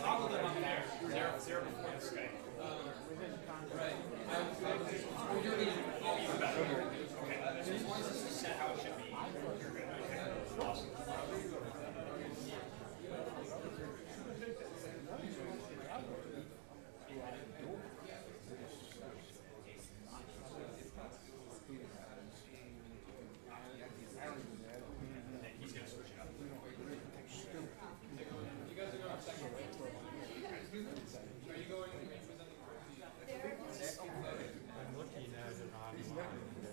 toggle them up there. They're before the Skype. Right. Oh, you're even better. Okay. So as long as this is set how it should be, you're good. Okay. Awesome. He's going to switch it up. You guys are going second. Are you going? I'm looking at it online.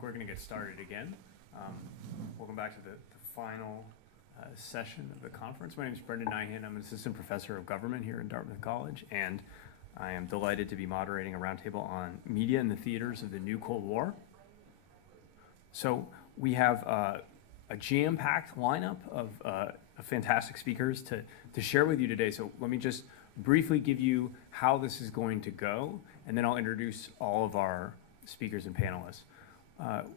think we're going to get started again. Welcome back to the final session of the conference. My name is Brendan Nyhan. I'm an assistant professor of government here in Dartmouth College, and I am delighted to be moderating a roundtable on media in the theaters of the new Cold War. So we have a jam-packed lineup of fantastic speakers to share with you today. So let me just briefly give you how this is going to go, and then I'll introduce all of our speakers and panelists.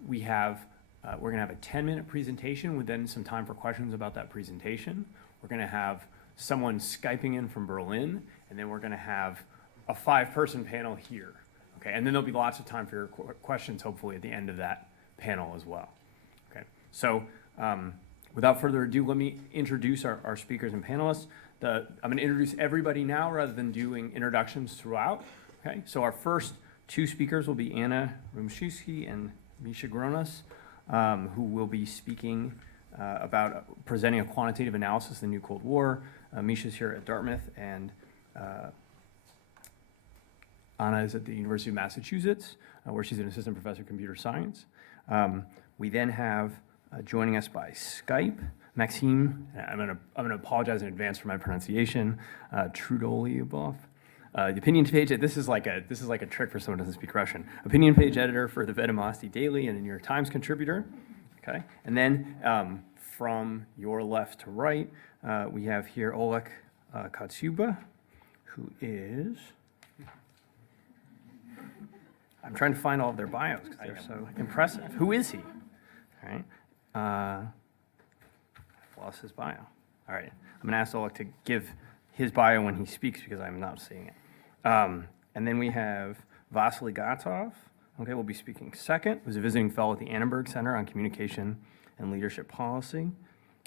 We're going to have a 10-minute presentation with then some time for questions about that presentation. We're going to have someone Skyping in from Berlin, and then we're going to have a 5-person panel here. Okay, and then there'll be lots of time for your questions, hopefully, at the end of that panel as well. Okay, so without further ado, let me introduce our speakers and panelists. I'm going to introduce everybody now rather than doing introductions throughout. Okay, so our first 2 speakers will be Anna Rumshisky and Misha Gronas, who will be speaking about presenting a quantitative analysis of the new Cold War. Misha's here at Dartmouth, and Anna is at the University of Massachusetts, where she's an assistant professor of computer science. We then have joining us by Skype, Maxim. I'm gonna apologize in advance for my pronunciation. Trudoliubov. The opinion page. This is like a trick for someone who doesn't speak Russian. Opinion page editor for the Vedomosti Daily and a New York Times contributor. Okay, and then from your left to right, we have here Oleg Katsuba, who is. I'm trying to find all of their bios because they're so impressive. Who is he? All right. I've lost his bio. All right. I'm going to ask Oleg to give his bio when he speaks because I'm not seeing it. And then we have Vasily Gatov. Okay, we'll be speaking second. Who's a visiting fellow at the Annenberg Center on Communication and Leadership Policy.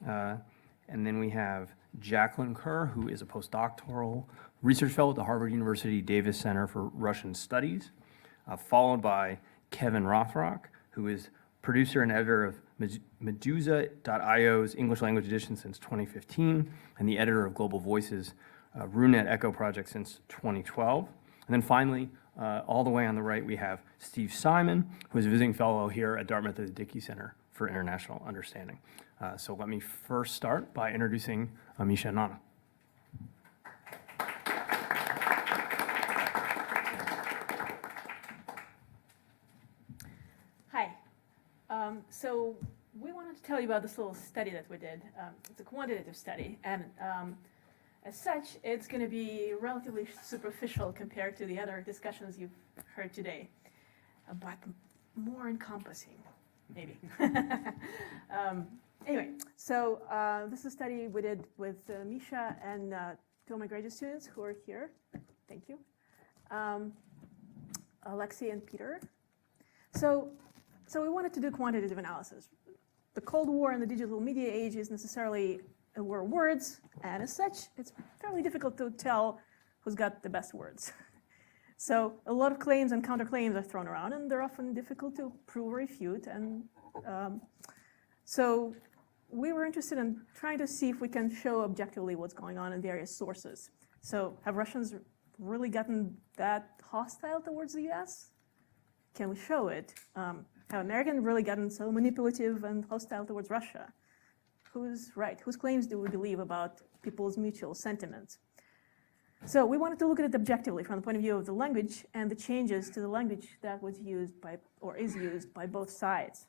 And then we have Jacklyn Kerr, who is a postdoctoral research fellow at the Harvard University Davis Center for Russian Studies. Followed by Kevin Rothrock, who is producer and editor of Meduza.io's English language edition since 2015, and the editor of Global Voices RuNet Echo project since 2012. And then finally, all the way on the right, we have Steve Simon, who is a visiting fellow here at Dartmouth at the Dickey Center for International Understanding. So let me first start by introducing Misha and Anna. So we wanted to tell you about this little study that we did. It's a quantitative study, and as such, it's going to be relatively superficial compared to the other discussions you've heard today, but more encompassing, maybe. Anyway, so this is a study we did with Misha and 2 of my graduate students who are here. Thank you. Alexei and Peter. So we wanted to do quantitative analysis. The Cold War and the digital media age is necessarily were words, and as such, it's fairly difficult to tell who's got the best words. So a lot of claims and counterclaims are thrown around, and they're often difficult to prove or refute. And so we were interested in trying to see if we can show objectively what's going on in various sources. So have Russians really gotten that hostile towards the US? Can we show it? Have Americans really gotten so manipulative and hostile towards Russia? Who's right? Whose claims do we believe about people's mutual sentiments? So we wanted to look at it objectively from the point of view of the language and the changes to the language that was used by, or is used by both sides.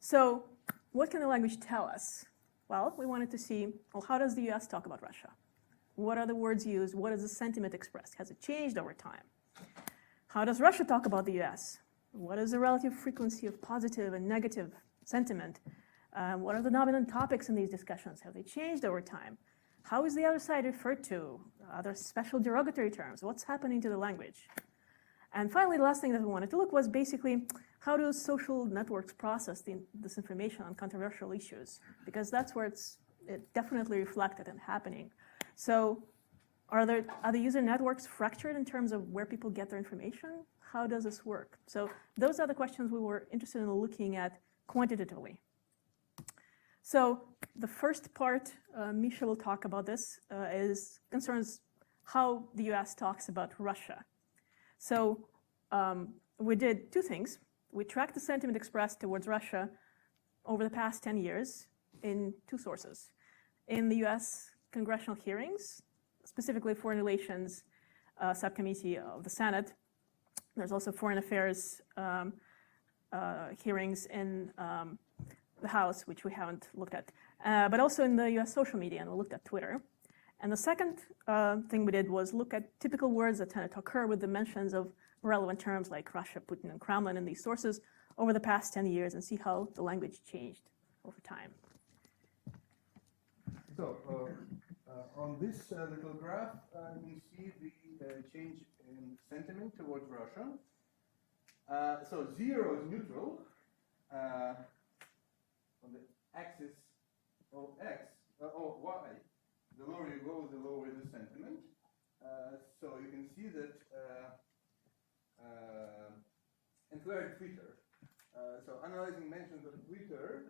So what can the language tell us? Well, we wanted to see, well, how does the US talk about Russia? What are the words used? What is the sentiment expressed? Has it changed over time? How does Russia talk about the US? What is the relative frequency of positive and negative sentiment? What are the dominant topics in these discussions? Have they changed over time? How is the other side referred to? Are there special derogatory terms? What's happening to the language? And finally, the last thing that we wanted to look was basically how do social networks process this information on controversial issues? Because that's where it definitely reflected and happening. So are the user networks fractured in terms of where people get their information? How does this work? So those are the questions we were interested in looking at quantitatively. So the first part, Misha will talk about this, concerns how the US talks about Russia. So we did 2 things. we tracked the sentiment expressed towards Russia over the past 10 years in two sources. In the US congressional hearings, specifically Foreign Relations Subcommittee of the Senate. There's also Foreign Affairs hearings in the House, which we haven't looked at, but also in the US social media, and we looked at Twitter. And the second thing we did was look at typical words that tend to occur with the mentions of relevant terms like Russia, Putin, and Kremlin in these sources over the past 10 years and see how the language changed over time. So, on this little graph, you see the change in sentiment towards Russia. So 0 is neutral. On the axis of X, or Y, the lower you go, the lower the sentiment. So you can see that, and we're at Twitter. So analyzing mentions of Twitter,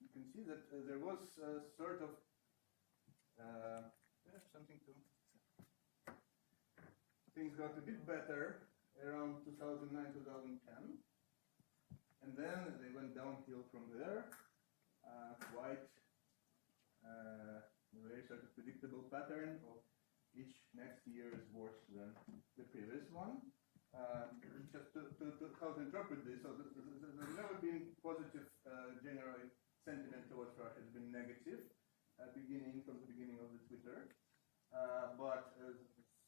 you can see that there was sort of something to. Things got a bit better around 2009, 2010, and then they went downhill from there. Quite a very sort of predictable pattern of each next year is worse than the previous one. Just to how to interpret this, so there's never been positive general sentiment towards Russia. It's been negative beginning from the beginning of the Twitter, but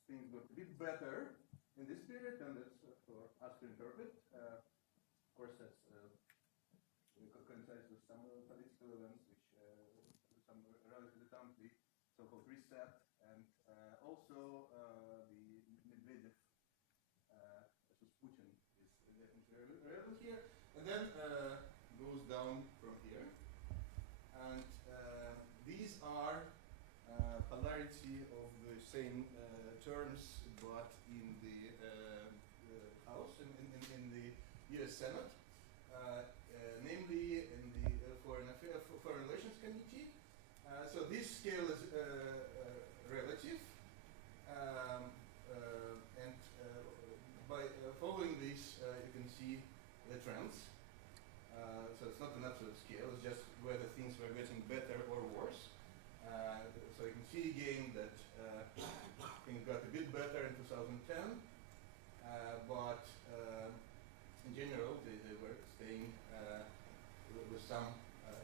things got a bit better in this period, and that's for us to interpret. Of course, that's coincides with some political events, which some relatively time, the so-called reset, and also the Medvedev versus Putin is definitely relevant here, and then goes down from here, and these are polarity of the same terms, but in the House, in the U.S. Senate, namely in the Foreign Relations Committee. So this scale is relative, and by following this, you can see the trends. So it's not an absolute scale; it's just whether things were getting better or worse. So you can see again that things got a bit better in 2010, but in general they were staying with some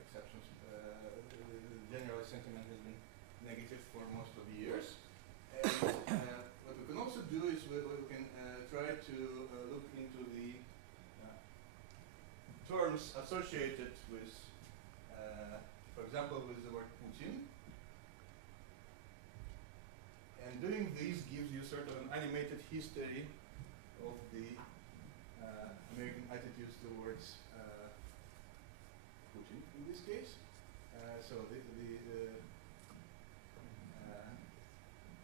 exceptions. The general sentiment has been negative for most of the years. And what we can also do is we can try to look into the terms associated with, for example, with the word Putin. And doing this gives you sort of an animated history of the American attitudes towards Putin in this case. So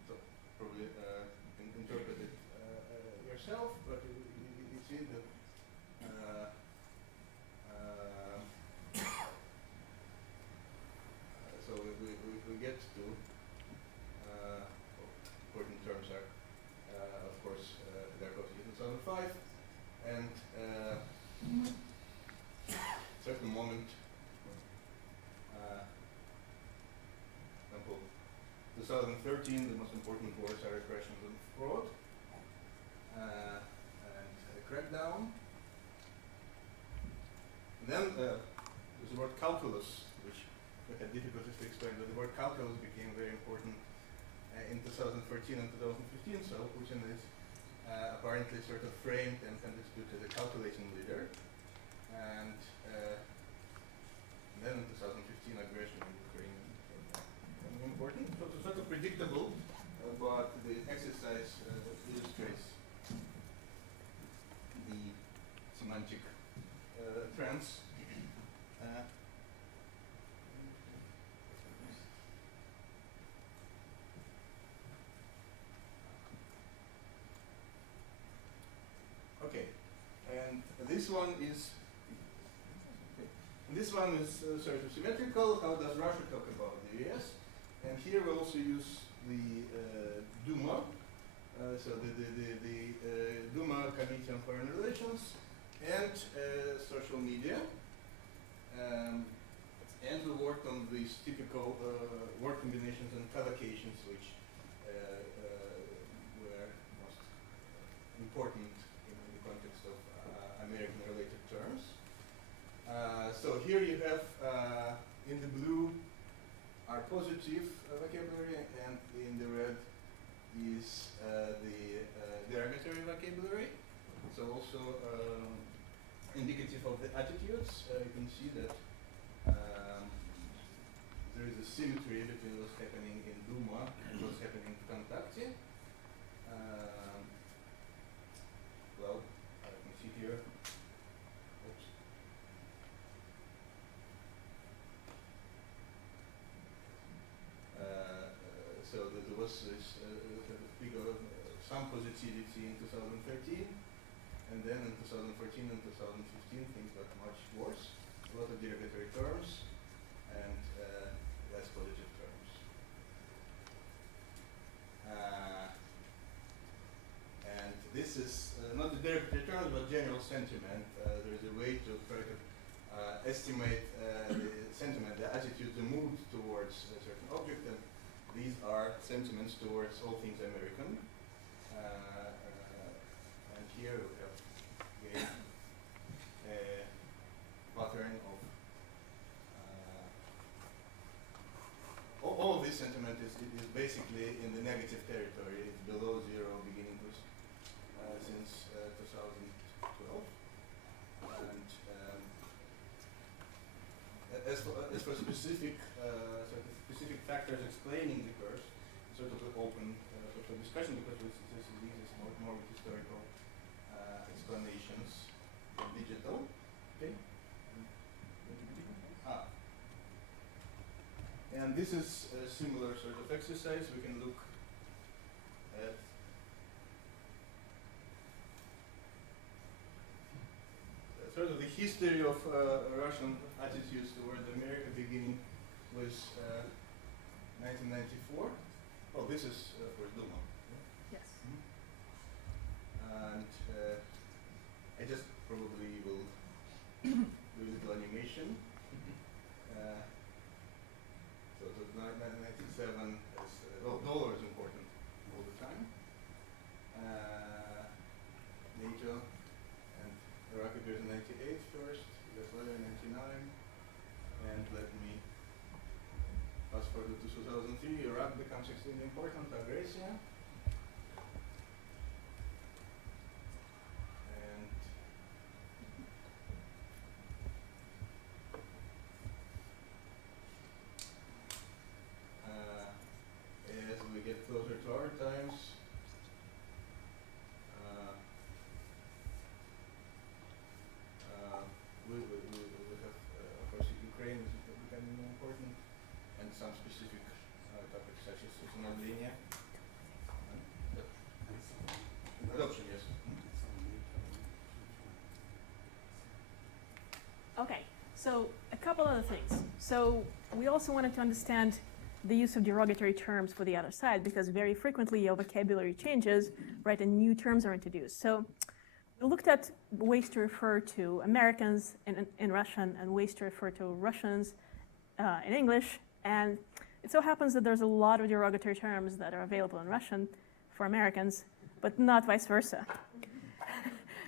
so probably you can interpret it yourself, but you see that so we get to important terms are of course Dartmouth in 2005, and certain moment, example 2013, the most important words are repressions and fraud, and crackdown. And then there's the word calculus, which we had difficulties to explain, but the word calculus became very important in 2014 and 2015, so Putin is apparently sort of framed and understood as a calculating leader. And then in 2015, aggression in Ukraine became important. So it's sort of predictable, but the exercise illustrates the semantic trends. Okay, and this one is sort of symmetrical. How does Russia talk about the US? And here we also use the Duma so the Duma Committee on Foreign Relations, and social media. And we worked on these typical word combinations and collocations, which were most important in the context of American-related terms. So here you have, in the blue, are positive vocabulary, and in the red is the derogatory vocabulary. So also indicative of the attitudes. You can see that there is a symmetry between what's happening in Duma and what's happening in Vkontakte. Well, you can see here. Oops. So there was this figure, some positivity in 2013, and then in 2014 and 2015 things got much worse. A lot of derogatory terms and less positive terms. And this is not the derogatory terms, but general sentiment. There is a way to try to estimate the sentiment, the attitude, the mood towards a certain object, and these are sentiments towards all things American. And here we have again a pattern of all of this sentiment is basically in the negative territory. It's below zero, beginning with since 2012. And as for specific specific factors explaining the curves, sort of open for discussion, because these is more historical explanations in digital. Okay. And this is a similar sort of exercise. We can look at sort of the history of Russian attitudes toward America, beginning with 1994. Oh, this is for Duma. Yes. And I just probably will do a little animation. So the 1997 is, dollar is important all the time. NATO and Iraq appears in 98 first, Yugoslavia in 99, and let me fast forward to 2003. Iraq becomes extremely important, aggression. And as we get closer to our times, we have, of course, Ukraine is becoming more important, and some specific topics such as Slovenia. Adoption, yes. Okay, so a couple other things. So we also wanted to understand the use of derogatory terms for the other side, because very frequently your vocabulary changes, right, and new terms are introduced. So we looked at ways to refer to Americans in Russian and ways to refer to Russians in English. And it so happens that there's a lot of derogatory terms that are available in Russian for Americans, but not vice versa.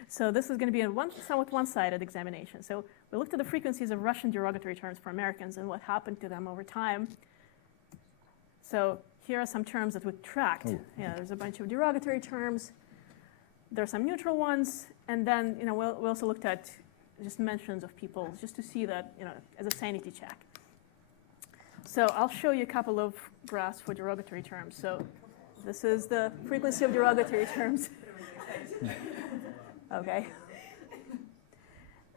So this is going to be a somewhat one-sided examination. So we looked at the frequencies of Russian derogatory terms for Americans and what happened to them over time. So here are some terms that we tracked. Yeah, there's a bunch of derogatory terms. There are some neutral ones, and then we also looked at just mentions of people, just to see that as a sanity check. So I'll show you a couple of graphs for derogatory terms. So this is the frequency of derogatory terms. Okay.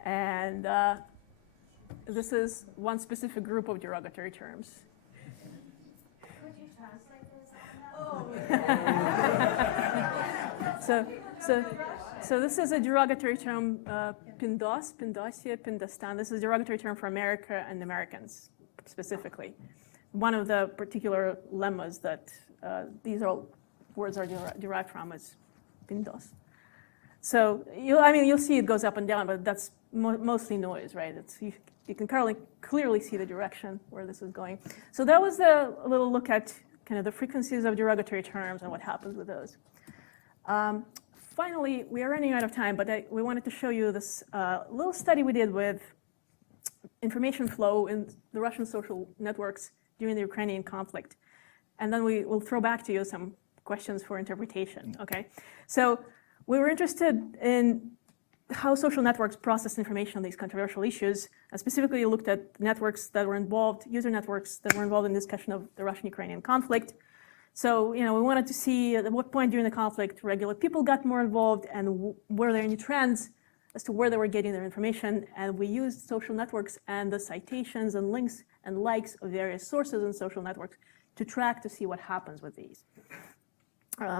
And this is one specific group of derogatory terms. Could you translate this? So this is a derogatory term, pindos, pindosia, pindostan. This is a derogatory term for America and Americans specifically. One of the particular lemmas that these are words are derived from is pindos. So you'll see it goes up and down, but that's mostly noise, right? You can clearly see the direction where this is going. So that was a little look at kind of the frequencies of derogatory terms and what happens with those. Finally, we are running out of time, but we wanted to show you this little study we did with information flow in the Russian social networks during the Ukrainian conflict. And then we will throw back to you some questions for interpretation, okay? So we were interested in how social networks process information on these controversial issues, and specifically looked at networks that were involved, user networks that were involved in discussion of the Russian-Ukrainian conflict. So, we wanted to see at what point during the conflict regular people got more involved and were there any trends as to where they were getting their information. And we used social networks and the citations and links and likes of various sources in social networks to track to see what happens with these.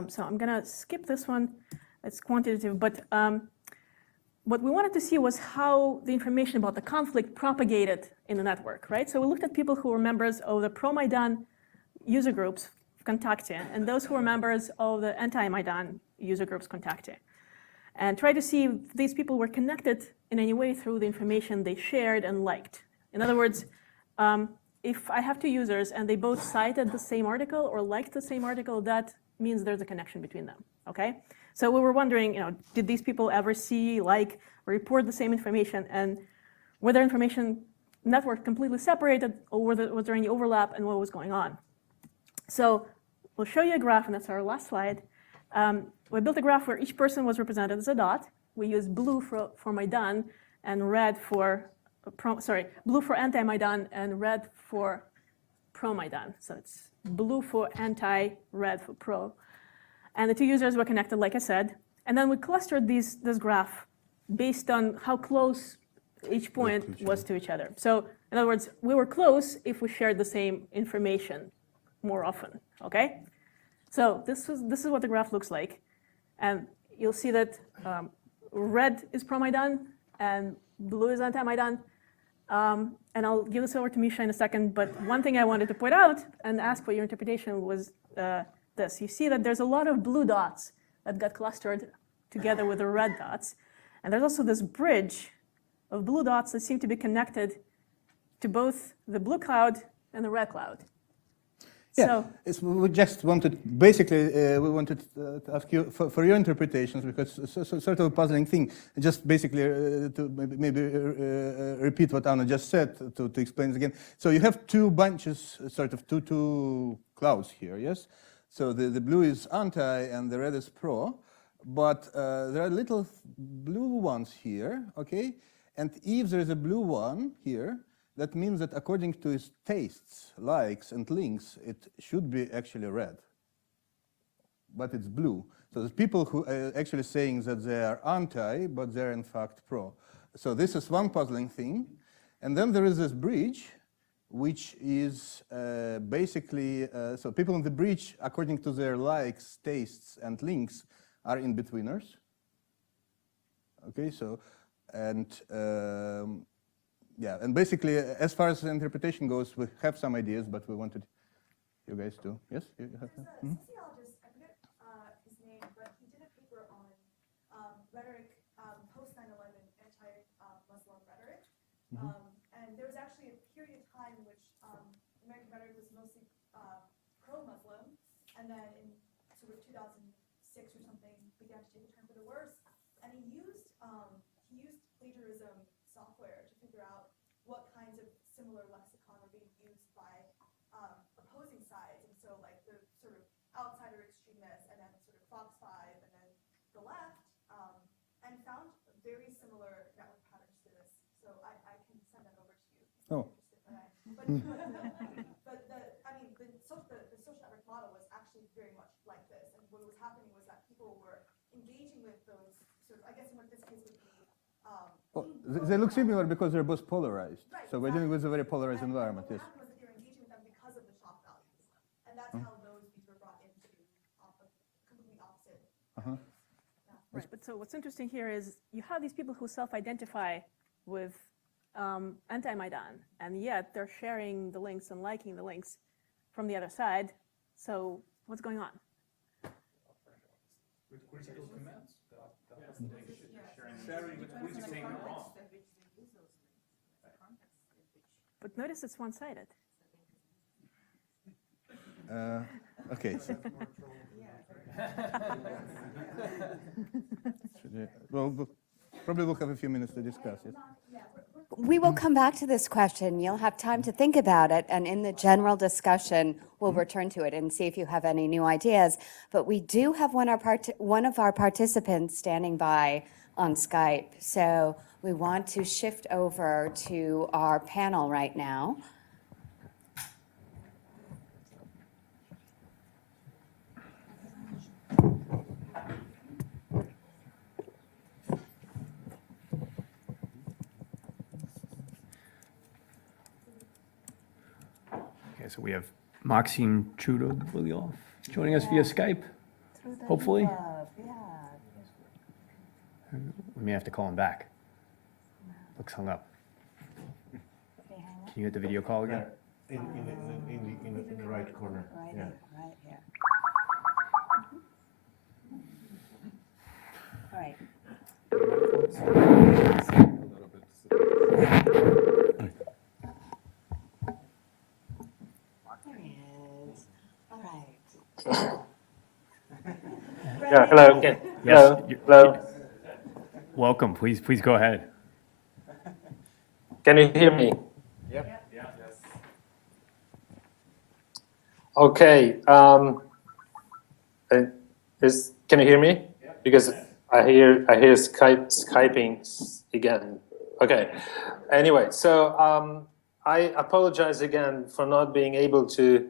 So I'm going to skip this one. It's quantitative, but what we wanted to see was how the information about the conflict propagated in the network, right? So we looked at people who were members of the pro-Maidan user groups, Kontakte, and those who were members of the anti-Maidan user groups, Kontakte, and tried to see if these people were connected in any way through the information they shared and liked. In other words, if I have two users and they both cited the same article or liked the same article, that means there's a connection between them, okay? So we were wondering, did these people ever see, like, or report the same information, and were their information network completely separated, or was there any overlap, and what was going on? So we'll show you a graph, and that's our last slide. We built a graph where each person was represented as a dot. We used blue for Maidan and red for, blue for anti-Maidan and red for pro-Maidan. So it's blue for anti, red for pro. And the two users were connected, like I said. And then we clustered this graph based on how close each point was to each other. So in other words, we were close if we shared the same information more often, okay? So this is what the graph looks like. And you'll see that red is pro-Maidan and blue is anti-Maidan. And I'll give this over to Misha in a second, but one thing I wanted to point out and ask for your interpretation was this. You see that there's a lot of blue dots that got clustered together with the red dots. And there's also this bridge of blue dots that seem to be connected to both the blue cloud and the red cloud. Yeah, we just wanted, basically, we wanted to ask you for your interpretations, because it's sort of a puzzling thing. Just basically to maybe repeat what Anna just said to explain it again. So you have two bunches, sort of two clouds here, yes? So the blue is anti and the red is pro, but there are little blue ones here, okay? And if there is a blue one here, that means that according to his tastes, likes, and links, it should be actually red. But it's blue. So there's people who are actually saying that they are anti, but they're in fact pro. So this is one puzzling thing. And then there is this bridge, which is basically, so people in the bridge, according to their likes, tastes, and links, are in-betweeners. Okay, so, and yeah, and basically, as far as the interpretation goes, we have some ideas, but we wanted you guys to. Yes? You have There's a sociologist, I forget his name, but he did a paper on rhetoric, post 9/11 anti-Muslim rhetoric. And there was actually a period of time in which American rhetoric was mostly pro-Muslim, and then in sort of 2006 or something, began to take a turn for the worse. And he used plagiarism software to figure out what kinds of similar lexicon were being used by opposing sides. And so like the sort of outsider extremists, and then sort of Fox 5, and then the left, and found very similar network patterns to this. So I can send that over to you if you're interested. But the social network model was actually very much like this. And what was happening was that people were engaging with those sort of, I guess in what this case would be, they look similar because they're both polarized. Right, so we're dealing with a very polarized environment, yes. What happened was that they were engaging with them because of the shock values. And that's how those views were brought into completely opposite. Right, but so what's interesting here is you have these people who self-identify with anti-Maidan, and yet they're sharing the links and liking the links from the other side. So what's going on? critical comments. That's the big issue. Sharing with critical saying they're wrong. But notice it's one-sided. Okay. Well, probably we'll have a few minutes to discuss it. We will come back to this question. You'll have time to think about it, and in the general discussion, we'll return to it and see if you have any new ideas. But we do have one of our participants standing by on Skype, so we want to shift over to our panel right now. Okay, so we have Maxim Trudoliubov joining us via Skype, hopefully. We may have to call him back. Looks hung up. Can you hit the video call again? In the right corner. Right, Yeah. right here. All right. There he is. All right. Yeah, hello. Yes, Hello. Hello. Welcome, please go ahead. Can you hear me? Yep. Okay. Can you hear me? Because I hear Skyping again. Okay. Anyway, so I apologize again for not being able to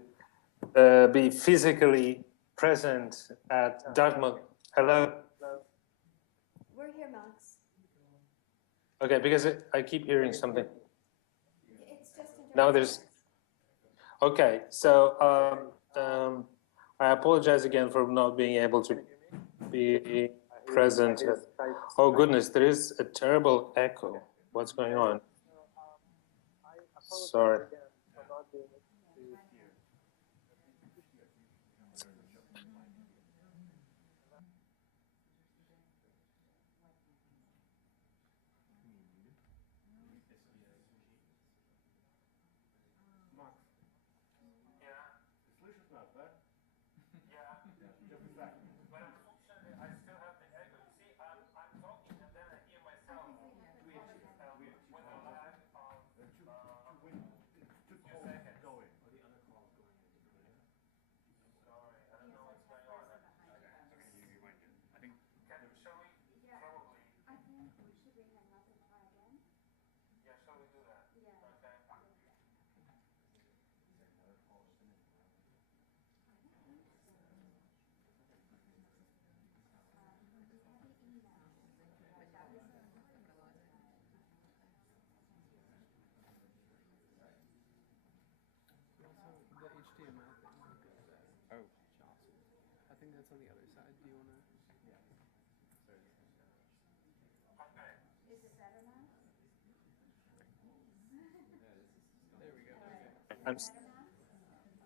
be physically present at Dartmouth. Hello. We're here, Max. Okay, because I keep hearing something. It's just Now there's. Okay, so I apologize again for not being able to be present. Oh goodness, there is a terrible echo. What's going on? Sorry.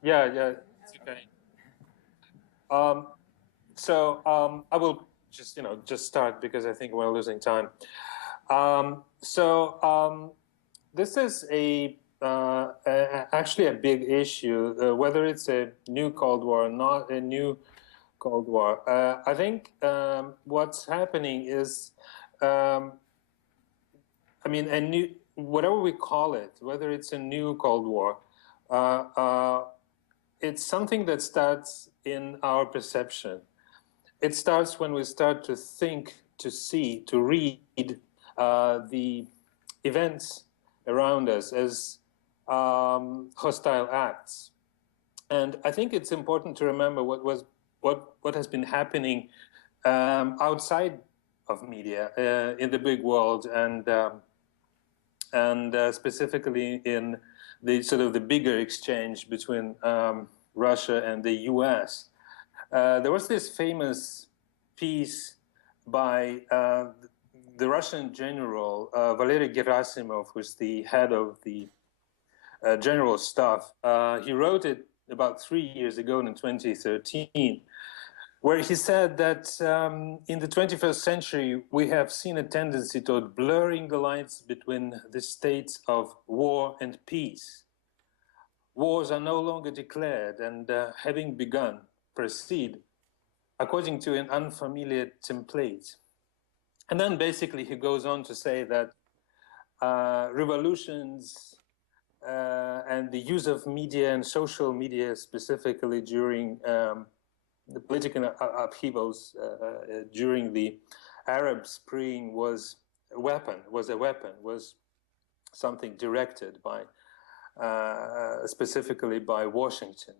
Yeah, it's okay. I will just start because I think we're losing time. This is actually a big issue, whether it's a new Cold War or not a new Cold War. I think what's happening is, a new, whatever we call it, whether it's a new Cold War, it's something that starts in our perception. It starts when we start to think, to see, to read the events around us as hostile acts. And I think it's important to remember what has been happening outside of media in the big world, and specifically in the sort of the bigger exchange between Russia and the US. There was this famous piece by the Russian general, Valery Gerasimov, who's the head of the general staff. He wrote it about 3 years ago in 2013. where he said that in the 21st century, we have seen a tendency toward blurring the lines between the states of war and peace. Wars are no longer declared and having begun, proceed according to an unfamiliar template. And then basically he goes on to say that revolutions and the use of media and social media specifically during the political upheavals during the Arab Spring was something directed by, specifically by Washington.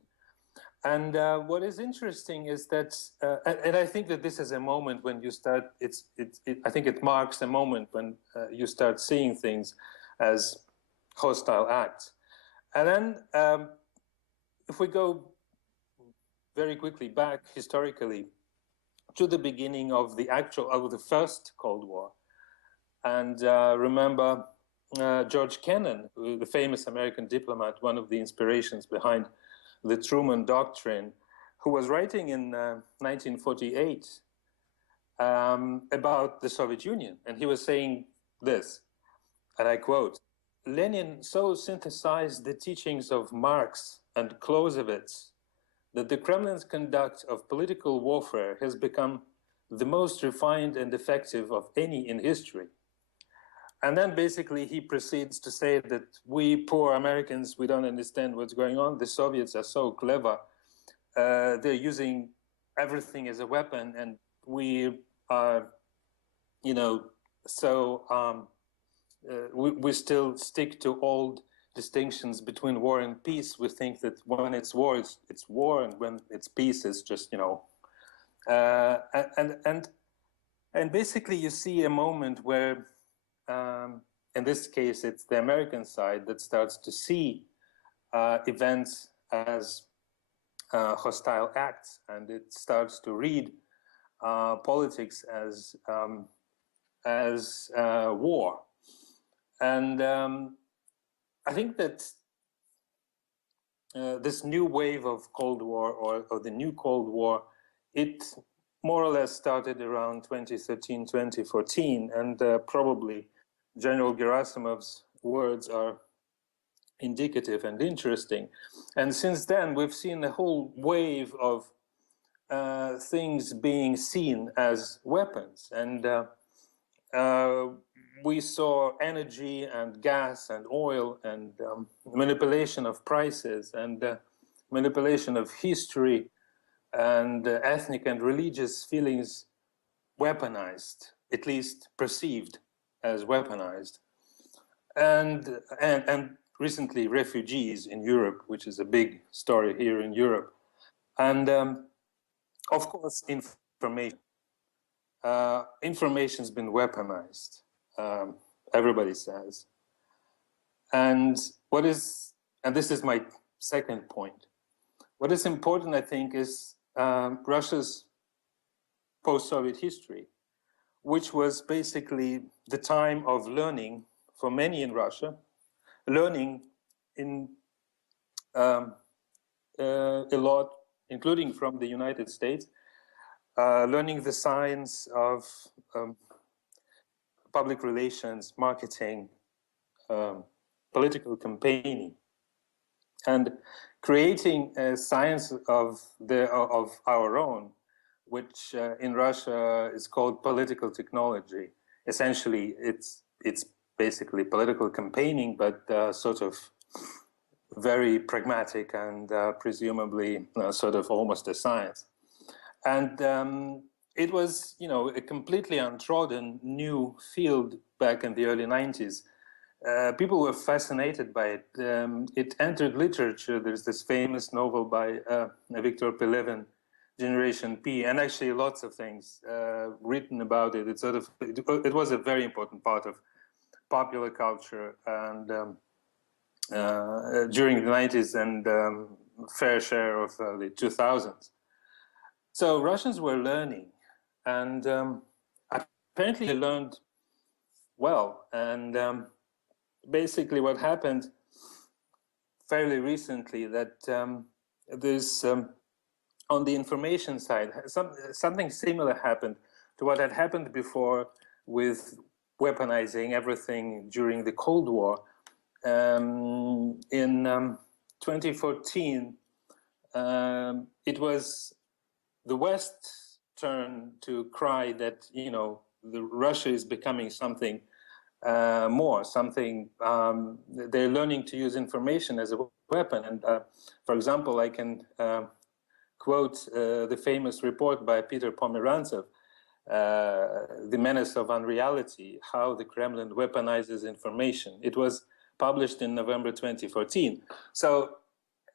And what is interesting is that, and I think that this is a moment when you start, I think it marks a moment when you start seeing things as hostile acts. And then if we go very quickly back historically to the beginning of the first Cold War, and remember George Kennan, the famous American diplomat, one of the inspirations behind the Truman Doctrine, who was writing in 1948 about the Soviet Union. And he was saying this, and I quote, "Lenin so synthesized the teachings of Marx and Clausewitz that the Kremlin's conduct of political warfare has become the most refined and effective of any in history." And then basically he proceeds to say that we poor Americans, we don't understand what's going on. The Soviets are so clever. They're using everything as a weapon, and we are, we still stick to old distinctions between war and peace. We think that when it's war, it's war, and when it's peace, it's just, and basically you see a moment where, in this case, it's the American side that starts to see events as hostile acts, and it starts to read politics as war. And I think that this new wave of Cold War, or the new Cold War, it more or less started around 2013, 2014, and probably General Gerasimov's words are indicative and interesting. And since then, we've seen a whole wave of things being seen as weapons. And we saw energy and gas and oil and manipulation of prices and manipulation of history and ethnic and religious feelings weaponized, at least perceived as weaponized. And recently refugees in Europe, which is a big story here in Europe. And of course, information's been weaponized, everybody says. And this is my second point. What is important, I think, is Russia's post-Soviet history, which was basically the time of learning for many in Russia, learning in a lot, including from the United States, learning the science of public relations, marketing, political campaigning, and creating a science of our own, which in Russia is called political technology. Essentially, it's basically political campaigning, but sort of very pragmatic and presumably sort of almost a science. And it was, a completely untrodden new field back in the early 90s. People were fascinated by it. It entered literature. There's this famous novel by Victor Pelevin, Generation P, and actually lots of things written about it. It was a very important part of popular culture and during the 90s and fair share of the 2000s. So Russians were learning, and apparently they learned well. And basically what happened fairly recently that there's on the information side, something similar happened to what had happened before with weaponizing everything during the Cold War. In 2014, it was the West's turn to cry that, Russia is becoming something more, something, they're learning to use information as a weapon. And for example, I can quote the famous report by Peter Pomerantsev, The Menace of Unreality, How the Kremlin Weaponizes Information. It was published in November 2014. So,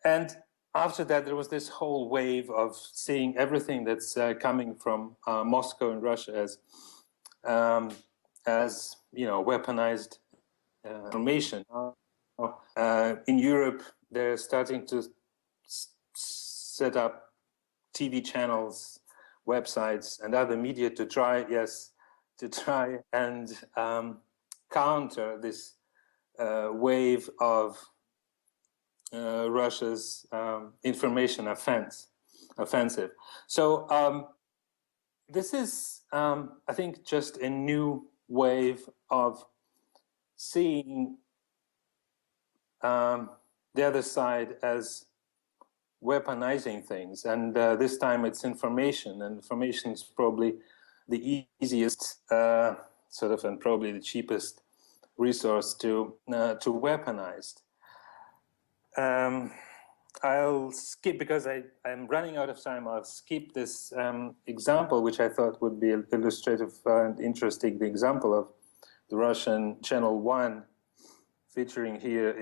and after that, there was this whole wave of seeing everything that's coming from Moscow and Russia as weaponized information. In Europe, they're starting to set up TV channels, websites, and other media to try and counter this wave of Russia's information offensive. So this is, I think, just a new wave of seeing the other side as weaponizing things, and this time it's information, and information is probably the easiest and probably the cheapest resource to weaponize. I'll skip, because I'm running out of time. I'll skip this example, which I thought would be illustrative and interesting. The example of the Russian Channel 1 featuring here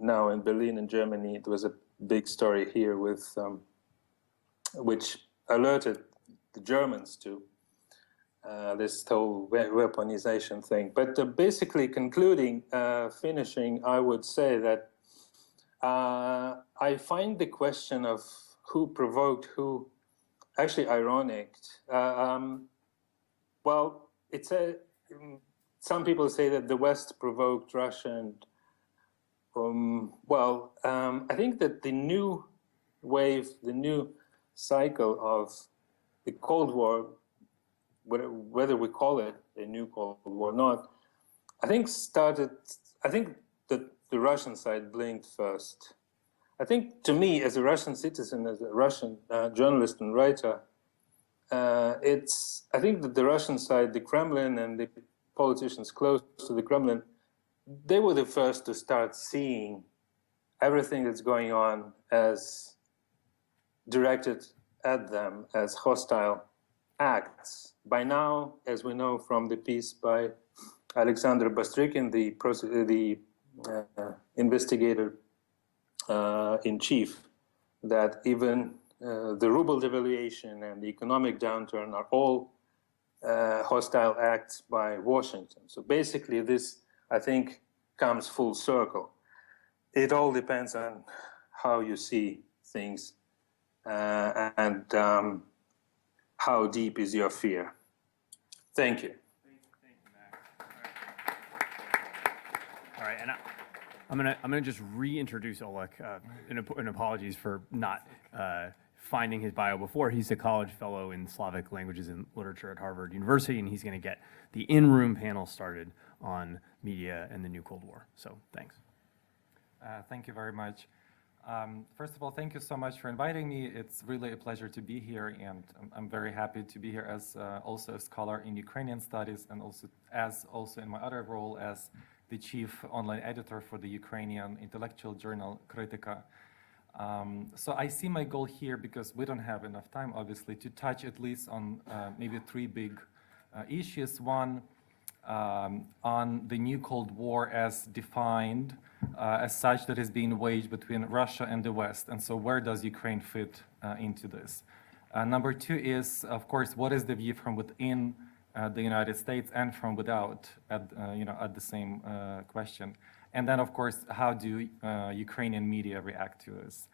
now in Berlin in Germany. It was a big story here with which alerted the Germans to this whole weaponization thing. But basically concluding, finishing, I would say that I find the question of who provoked who actually ironic. Well, some people say that the West provoked Russia, and I think that the new wave, the new cycle of the Cold War, whether we call it a new Cold War or not, I think that the Russian side blinked first. I think, to me, as a Russian citizen, as a Russian journalist and writer, I think that the Russian side, the Kremlin and the politicians close to the Kremlin, they were the first to start seeing everything that's going on as directed at them as hostile acts. By now, as we know from the piece by Alexander Bastrykin, the investigator in chief, that even the ruble devaluation and the economic downturn are all hostile acts by Washington. So basically this, I think, comes full circle. It all depends on how you see things and how deep is your fear. Thank you. Thank you, Max. All right, and I'm gonna just reintroduce Oleg, and apologies for not finding his bio before. He's a college fellow in Slavic languages and literature at Harvard University, and he's going to get the in-room panel started on media and the new Cold War. So thanks. Thank you very much. First of all, thank you so much for inviting me. It's really a pleasure to be here, and I'm very happy to be here as also a scholar in Ukrainian studies, and also in my other role as the chief online editor for the Ukrainian intellectual journal Kritika. So I see my goal here, because we don't have enough time, obviously, to touch at least on maybe three big issues. One, on the new Cold War as defined, as such, that is being waged between Russia and the West. And so where does Ukraine fit into this? Number two is, of course, what is the view from within the United States and from without at the same question? And then, of course, how do Ukrainian media react to this?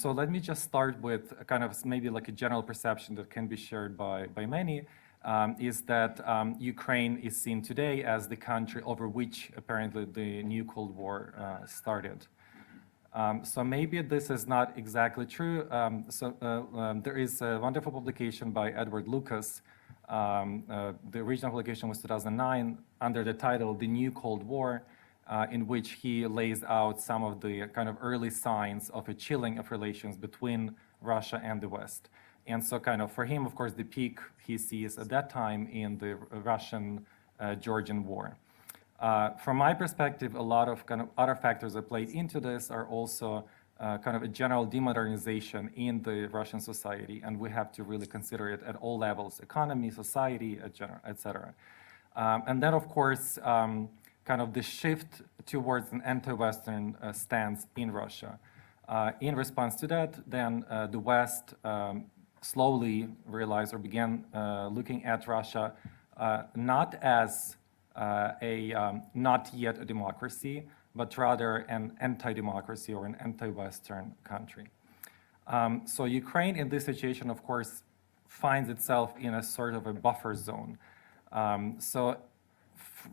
So let me just start with a kind of maybe like a general perception that can be shared by many, is that Ukraine is seen today as the country over which apparently the new Cold War started. So maybe this is not exactly true. There is a wonderful publication by Edward Lucas. The original publication was 2009 under the title The New Cold War, in which he lays out some of the kind of early signs of a chilling of relations between Russia and the West. And so kind of for him, of course, the peak he sees at that time in the Russian-Georgian War. From my perspective, a lot of kind of other factors that played into this are also kind of a general demodernization in the Russian society, and we have to really consider it at all levels: economy, society, et cetera. And then, of course, kind of the shift towards an anti-Western stance in Russia. In response to that, then the West slowly realized or began looking at Russia not as not yet a democracy, but rather an anti-democracy or an anti-Western country. So Ukraine in this situation, of course, finds itself in a sort of a buffer zone.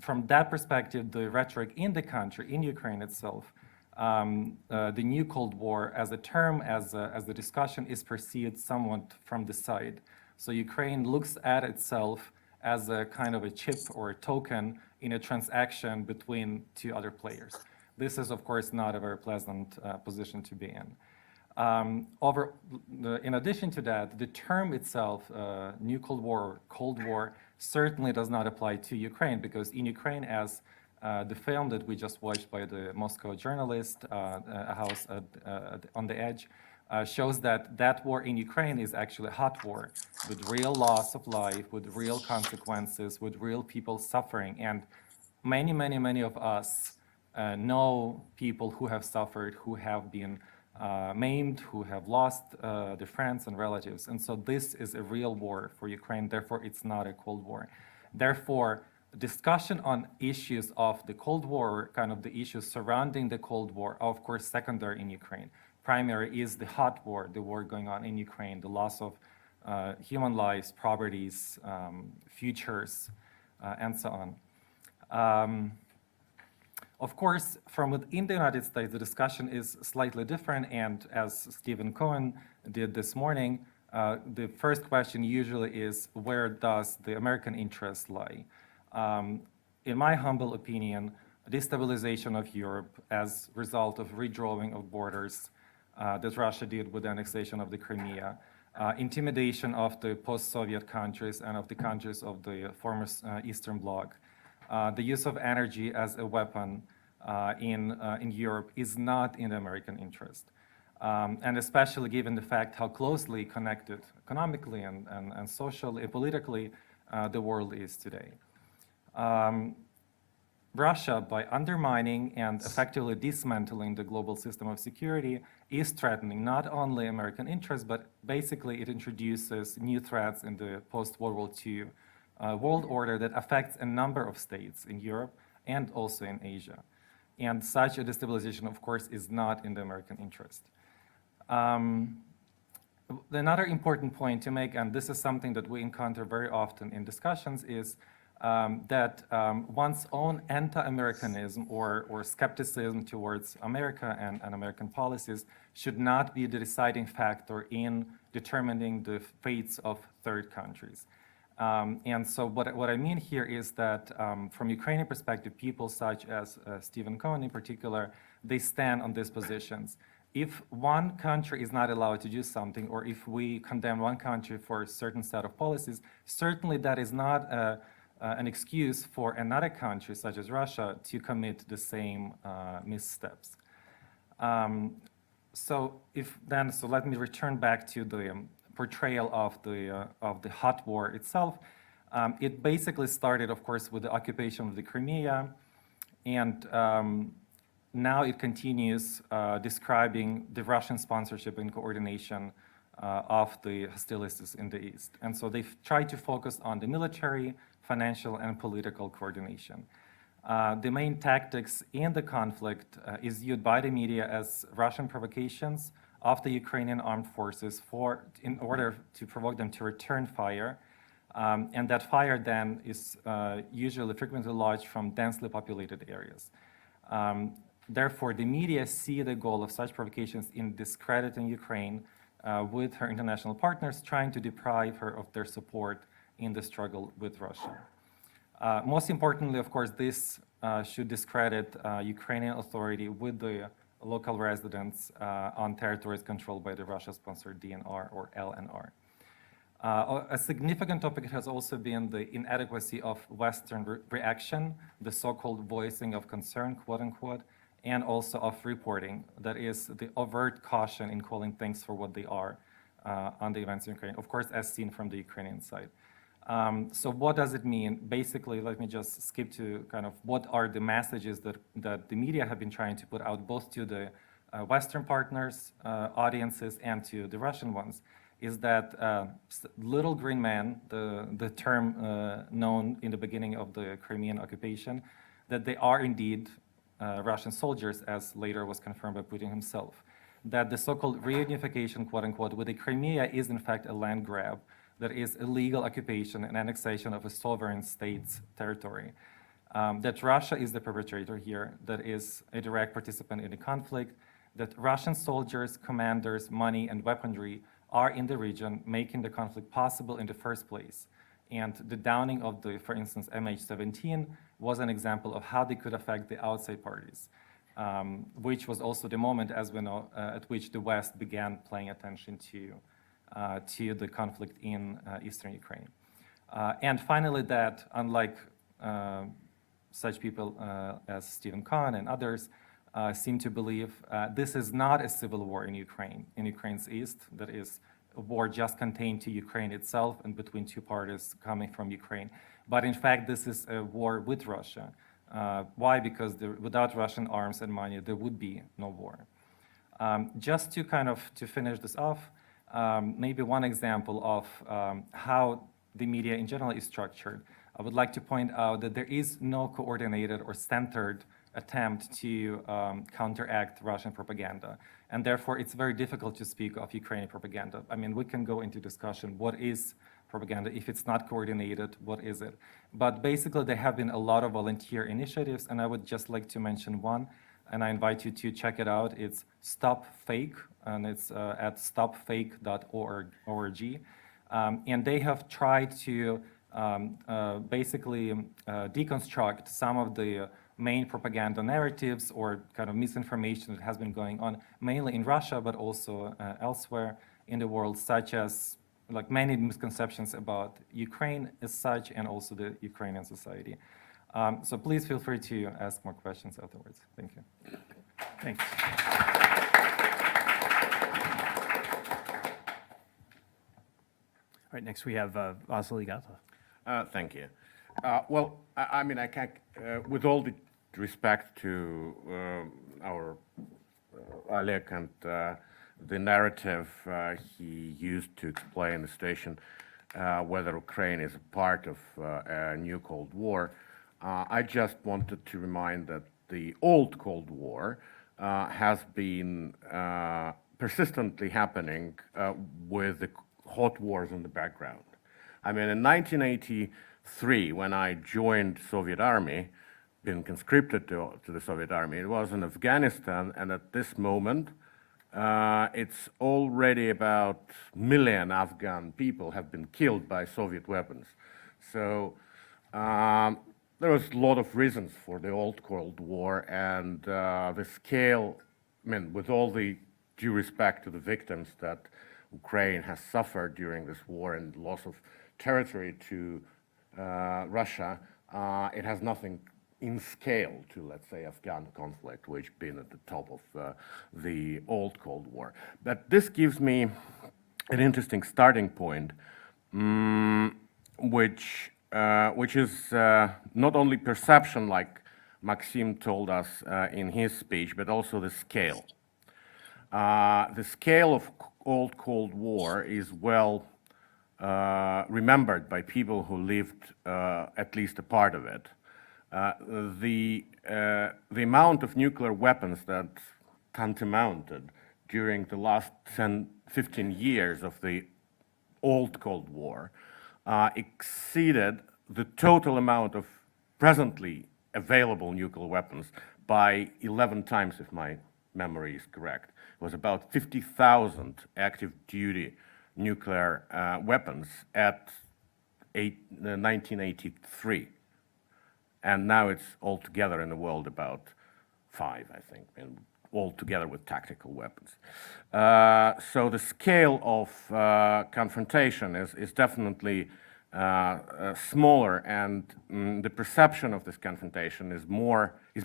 From that perspective, the rhetoric in the country, in Ukraine itself, the new Cold War as a term, as the discussion is perceived somewhat from the side. So Ukraine looks at itself as a kind of a chip or a token in a transaction between two other players. This is, of course, not a very pleasant position to be in. In addition to that, the term itself, New Cold War, or Cold War, certainly does not apply to Ukraine, because in Ukraine, as the film that we just watched by the Moscow journalist, A House on the Edge, shows that that war in Ukraine is actually a hot war with real loss of life, with real consequences, with real people suffering. And many, many, many of us know people who have suffered, who have been maimed, who have lost their friends and relatives. And so this is a real war for Ukraine, therefore it's not a Cold War. Therefore, discussion on issues of the Cold War, kind of the issues surrounding the Cold War, are of course secondary in Ukraine. Primary is the hot war, the war going on in Ukraine, the loss of human lives, properties, futures, and so on. Of course, from within the United States, the discussion is slightly different, and as Stephen Cohen did this morning, the first question usually is, where does the American interest lie? In my humble opinion, destabilization of Europe as a result of redrawing of borders that Russia did with the annexation of the Crimea, intimidation of the post-Soviet countries and of the countries of the former Eastern Bloc, the use of energy as a weapon in Europe is not in the American interest. And especially given the fact how closely connected economically and socially and politically the world is today. Russia, by undermining and effectively dismantling the global system of security, is threatening not only American interests, but basically it introduces new threats in the post-World War II world order that affects a number of states in Europe and also in Asia. And such a destabilization, of course, is not in the American interest. Another important point to make, and this is something that we encounter very often in discussions, is that one's own anti-Americanism or skepticism towards America and American policies should not be the deciding factor in determining the fates of third countries. And so what I mean here is that from Ukrainian perspective, people such as Stephen Cohen in particular, they stand on these positions. If one country is not allowed to do something, or if we condemn one country for a certain set of policies, certainly that is not an excuse for another country, such as Russia, to commit the same missteps. So let me return back to the portrayal of the hot war itself. It basically started, of course, with the occupation of the Crimea, and now it continues describing the Russian sponsorship and coordination of the hostilities in the East. And so they've tried to focus on the military, financial, and political coordination. The main tactics in the conflict is viewed by the media as Russian provocations of the Ukrainian armed forces in order to provoke them to return fire. And that fire then is usually frequently launched from densely populated areas. Therefore, the media see the goal of such provocations in discrediting Ukraine with her international partners, trying to deprive her of their support in the struggle with Russia. Most importantly, of course, this should discredit Ukrainian authority with the local residents on territories controlled by the Russia-sponsored DNR or LNR. A significant topic has also been the inadequacy of Western reaction, the so-called voicing of concern, quote unquote, and also of reporting, that is the overt caution in calling things for what they are on the events in Ukraine, of course, as seen from the Ukrainian side. So what does it mean? Basically, let me just skip to kind of what are the messages that the media have been trying to put out both to the Western partners, audiences, and to the Russian ones, is that little green man, the term known in the beginning of the Crimean occupation, that they are indeed Russian soldiers, as later was confirmed by Putin himself. That the so-called reunification, quote unquote, with the Crimea is in fact a land grab, that is illegal occupation and annexation of a sovereign state's territory. That Russia is the perpetrator here, that is a direct participant in the conflict, that Russian soldiers, commanders, money, and weaponry are in the region, making the conflict possible in the first place. And the downing of the, for instance, MH17 was an example of how they could affect the outside parties, which was also the moment, as we know, at which the West began paying attention to the conflict in eastern Ukraine. And finally, that unlike such people as Stephen Kahn and others seem to believe, this is not a civil war in Ukraine, in Ukraine's east, that is a war just contained to Ukraine itself and between two parties coming from Ukraine. But in fact, this is a war with Russia. Why? Because without Russian arms and money, there would be no war. Just to kind of to finish this off, maybe one example of how the media in general is structured. I would like to point out that there is no coordinated or centered attempt to counteract Russian propaganda. And therefore, it's very difficult to speak of Ukrainian propaganda. I mean, we can go into discussion, what is propaganda? If it's not coordinated, what is it? But basically, there have been a lot of volunteer initiatives, and I would just like to mention one, and I invite you to check it out. It's Stop Fake, and it's at stopfake.org. And they have tried to basically deconstruct some of the main propaganda narratives or kind of misinformation that has been going on, mainly in Russia, but also elsewhere in the world, such as like many misconceptions about Ukraine as such, and also the Ukrainian society. So please feel free to ask more questions afterwards. Thank you. Thanks. All right, next we have Vasily Gata. Thank you. Well, I mean, I can't, with all the respect to our Oleg and the narrative he used to explain the situation, whether Ukraine is a part of a new Cold War, I just wanted to remind that the old Cold War has been persistently happening with the hot wars in the background. I mean, in 1983, when I joined Soviet Army, been conscripted to the Soviet Army, it was in Afghanistan, and at this moment, it's already about 1 million Afghan people have been killed by Soviet weapons. So there was a lot of reasons for the old Cold War, and the scale, I mean, with all the due respect to the victims that Ukraine has suffered during this war and loss of territory to Russia, it has nothing in scale to, let's say, Afghan conflict, which been at the top of the old Cold War. But this gives me an interesting starting point, which is not only perception, like Maxim told us in his speech, but also the scale. The scale of old Cold War is well remembered by people who lived at least a part of it. The amount of nuclear weapons that tantamounted during the last 10, 15 years of the old Cold War exceeded the total amount of presently available nuclear weapons by 11 times, if my memory is correct. It was about 50,000 active duty nuclear weapons at 1983. And now it's altogether in the world about 5, I think, and altogether with tactical weapons. So the scale of confrontation is definitely smaller, and the perception of this confrontation is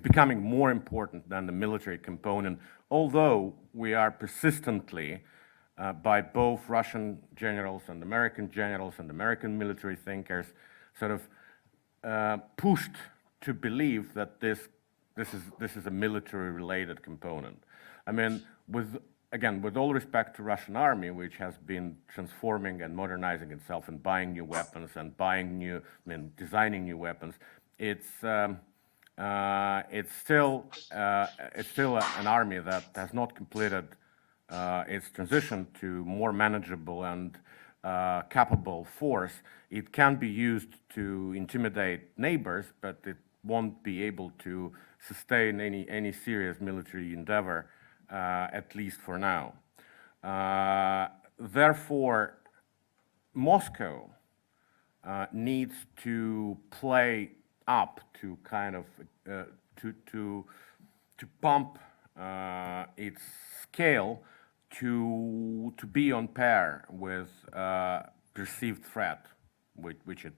becoming more important than the military component, although we are persistently by both Russian generals and American military thinkers sort of pushed to believe that this is a military-related component. I mean, with all respect to Russian army, which has been transforming and modernizing itself and buying new weapons and designing new weapons, it's still an army that has not completed its transition to more manageable and capable force. It can be used to intimidate neighbors, but it won't be able to sustain any serious military endeavor, at least for now. Therefore, Moscow needs to play up to kind of to pump its scale to be on par with perceived threat, which it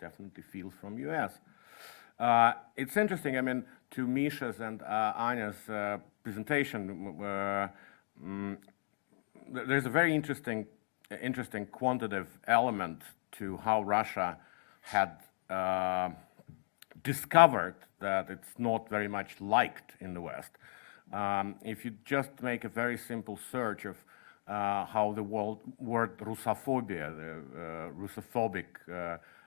definitely feels from US. It's interesting, I mean, to Misha's and Anya's presentation, there's a very interesting quantitative element to how Russia had discovered that it's not very much liked in the West. If you just make a very simple search of how the word Russophobia, the Russophobic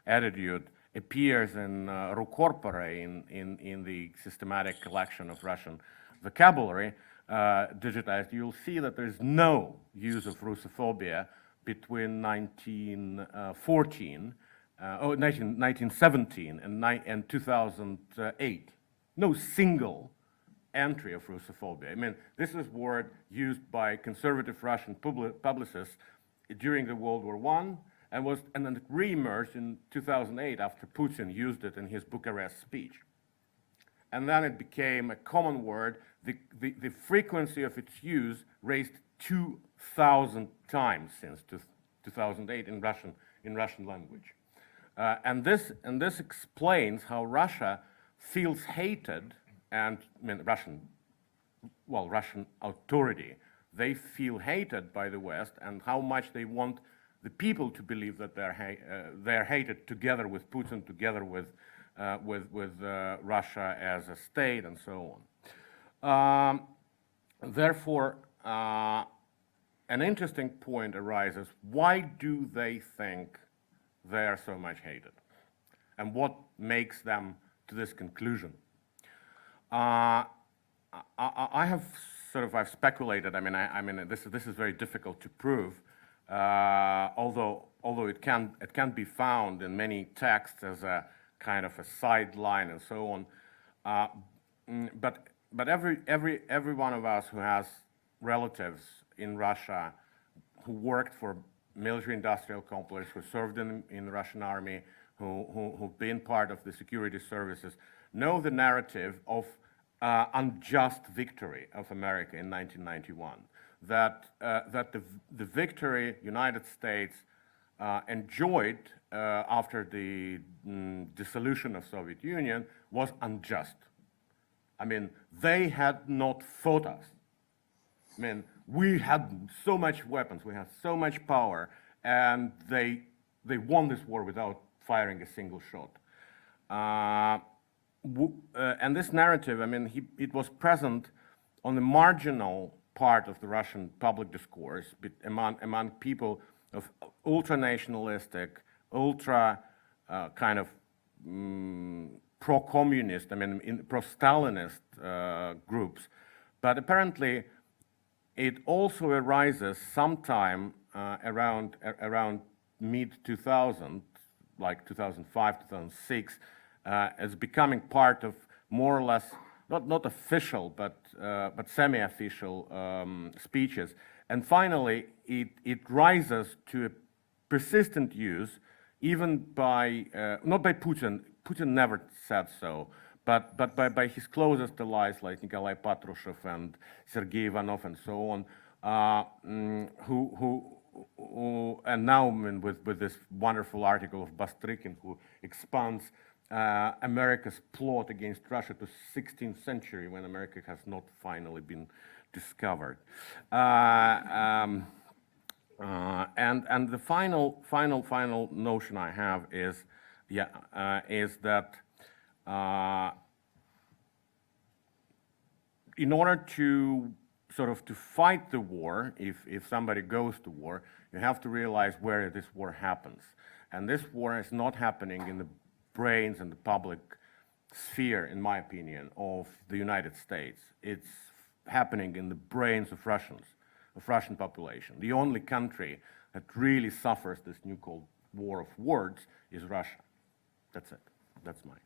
attitude, appears in Reportër, in the systematic collection of Russian vocabulary, digitized, you'll see that there's no use of Russophobia between 1917 and 2008. No single entry of Russophobia. I mean, this is a word used by conservative Russian publicists during the World War I, and then it re-emerged in 2008 after Putin used it in his Bucharest speech. And then it became a common word. The frequency of its use raised 2,000 times since 2008 in Russian language. And this explains how Russia feels hated, and I mean, Russian authority, they feel hated by the West, and how much they want the people to believe that they're hated together with Putin, together with Russia as a state, and so on. Therefore, an interesting point arises: why do they think they are so much hated, and what makes them to this conclusion? I've speculated. I mean, this is very difficult to prove. Although it can be found in many texts as a kind of a sideline and so on. But every one of us who has relatives in Russia who worked for military-industrial complex, who served in the Russian army, who've been part of the security services, know the narrative of unjust victory of America in 1991. That the victory United States enjoyed after the dissolution of Soviet Union was unjust. I mean, they had not fought us. I mean, we had so much weapons, we had so much power, and they won this war without firing a single shot. And this narrative, I mean, it was present on the marginal part of the Russian public discourse among people of ultra-nationalistic, ultra kind of pro-communist, I mean, pro-Stalinist groups. But apparently, it also arises sometime around mid-2000, like 2005, 2006, as becoming part of more or less, not official, but semi-official speeches. And finally, it rises to a persistent use, even by, not by Putin. Putin never said so, but by his closest allies like Nikolai Patrushev and Sergei Ivanov and so on, and now with this wonderful article of Bastrykin, who expands America's plot against Russia to 16th century, when America has not finally been discovered. And the final notion I have is, is that in order to sort of to fight the war, if somebody goes to war, you have to realize where this war happens. And this war is not happening in the brains and the public sphere, in my opinion, of the United States. It's happening in the brains of Russians, of Russian population. The only country that really suffers this new cold war of words is Russia. That's it. That's mine.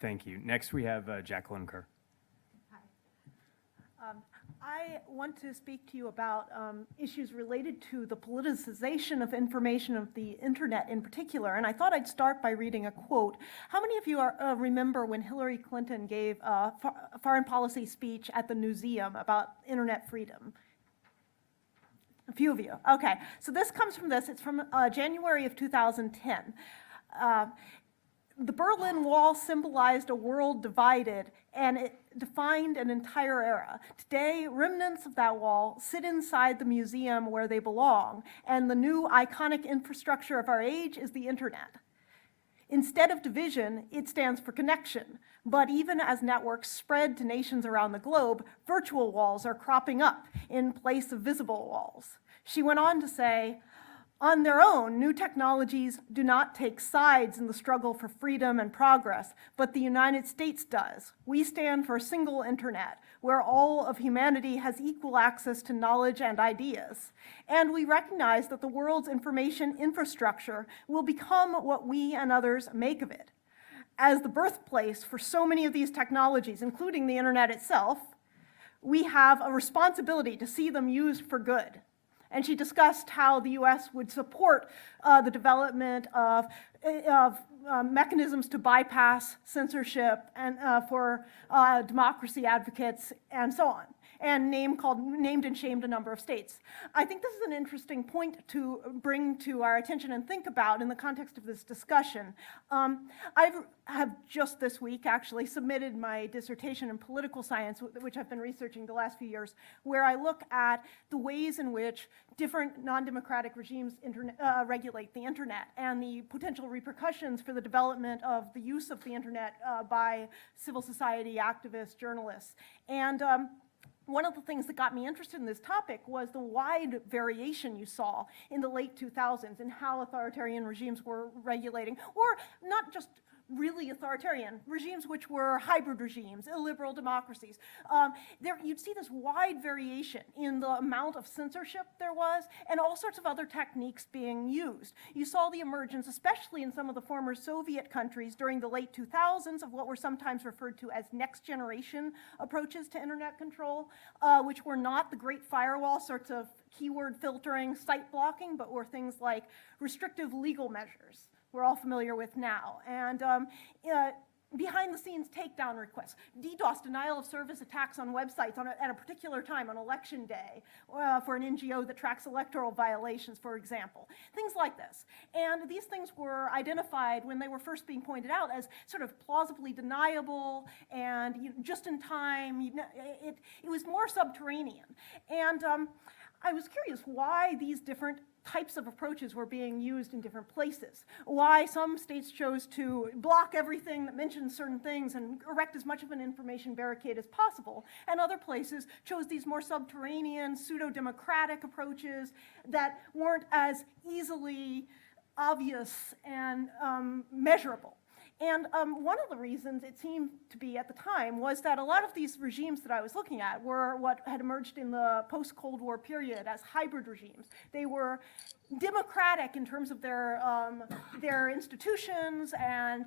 Thank you. Next we have Jacklyn Kerr. I want to speak to you about issues related to the politicization of information of the internet in particular, and I thought I'd start by reading a quote. How many of you remember when Hillary Clinton gave a foreign policy speech at the Museum about internet freedom? A few of you. Okay, so this comes from this. It's from January of 2010. The Berlin Wall symbolized a world divided, and it defined an entire era. Today, remnants of that wall sit inside the museum where they belong, and the new iconic infrastructure of our age is the internet. Instead of division, it stands for connection. But even as networks spread to nations around the globe, virtual walls are cropping up in place of visible walls. She went on to say, on their own, new technologies do not take sides in the struggle for freedom and progress, but the United States does. We stand for a single internet, where all of humanity has equal access to knowledge and ideas. And we recognize that the world's information infrastructure will become what we and others make of it. As the birthplace for so many of these technologies, including the internet itself, we have a responsibility to see them used for good. And she discussed how the US would support the development of mechanisms to bypass censorship and for democracy advocates and so on, and named and shamed a number of states. I think this is an interesting point to bring to our attention and think about in the context of this discussion. I have just this week actually submitted my dissertation in political science, which I've been researching the last few years, where I look at the ways in which different non-democratic regimes regulate the internet and the potential repercussions for the development of the use of the internet by civil society activists, journalists. And one of the things that got me interested in this topic was the wide variation you saw in the late 2000s in how authoritarian regimes were regulating, or not just really authoritarian regimes, which were hybrid regimes, illiberal democracies. You'd see this wide variation in the amount of censorship there was and all sorts of other techniques being used. You saw the emergence, especially in some of the former Soviet countries during the late 2000s, of what were sometimes referred to as next generation approaches to internet control, which were not the great firewall sorts of keyword filtering, site blocking, but were things like restrictive legal measures we're all familiar with now, and behind-the-scenes takedown requests, DDoS, denial of service attacks on websites at a particular time on election day for an NGO that tracks electoral violations, for example. Things like this. And these things were identified when they were first being pointed out as sort of plausibly deniable and just in time. It was more subterranean. And I was curious why these different types of approaches were being used in different places. Why some states chose to block everything that mentioned certain things and erect as much of an information barricade as possible, and other places chose these more subterranean, pseudo-democratic approaches that weren't as easily obvious and measurable. And one of the reasons it seemed to be at the time was that a lot of these regimes that I was looking at were what had emerged in the post-Cold War period as hybrid regimes. They were democratic in terms of their institutions and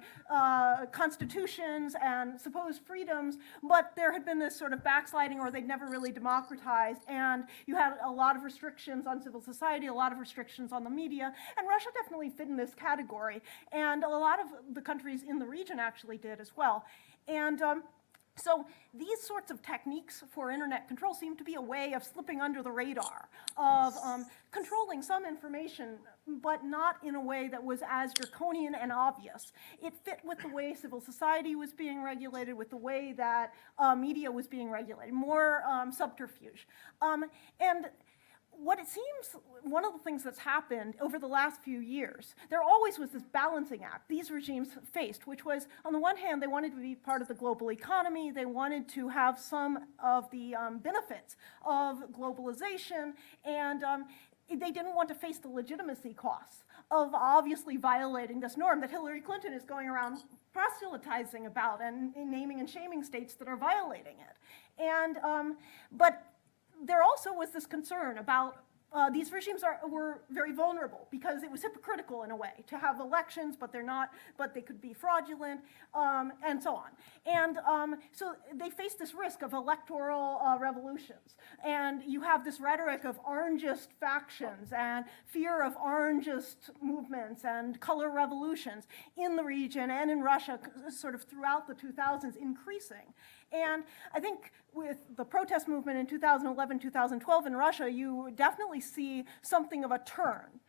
constitutions and supposed freedoms, but there had been this sort of backsliding, or they'd never really democratized, and you had a lot of restrictions on civil society, a lot of restrictions on the media, and Russia definitely fit in this category, and a lot of the countries in the region actually did as well. And so these sorts of techniques for internet control seem to be a way of slipping under the radar, of controlling some information, but not in a way that was as draconian and obvious. It fit with the way civil society was being regulated, with the way that media was being regulated, more subterfuge. And what it seems, one of the things that's happened over the last few years, there always was this balancing act these regimes faced, which was, on the one hand, they wanted to be part of the global economy, they wanted to have some of the benefits of globalization, and they didn't want to face the legitimacy costs of obviously violating this norm that Hillary Clinton is going around proselytizing about and naming and shaming states that are violating it. And, but there also was this concern about these regimes were very vulnerable because it was hypocritical in a way to have elections, but they're not, but they could be fraudulent, and so on. And so they face this risk of electoral revolutions. And you have this rhetoric of orangist factions and fear of orangist movements and color revolutions in the region and in Russia sort of throughout the 2000s increasing. And I think with the protest movement in 2011, 2012 in Russia, you definitely see something of a turn.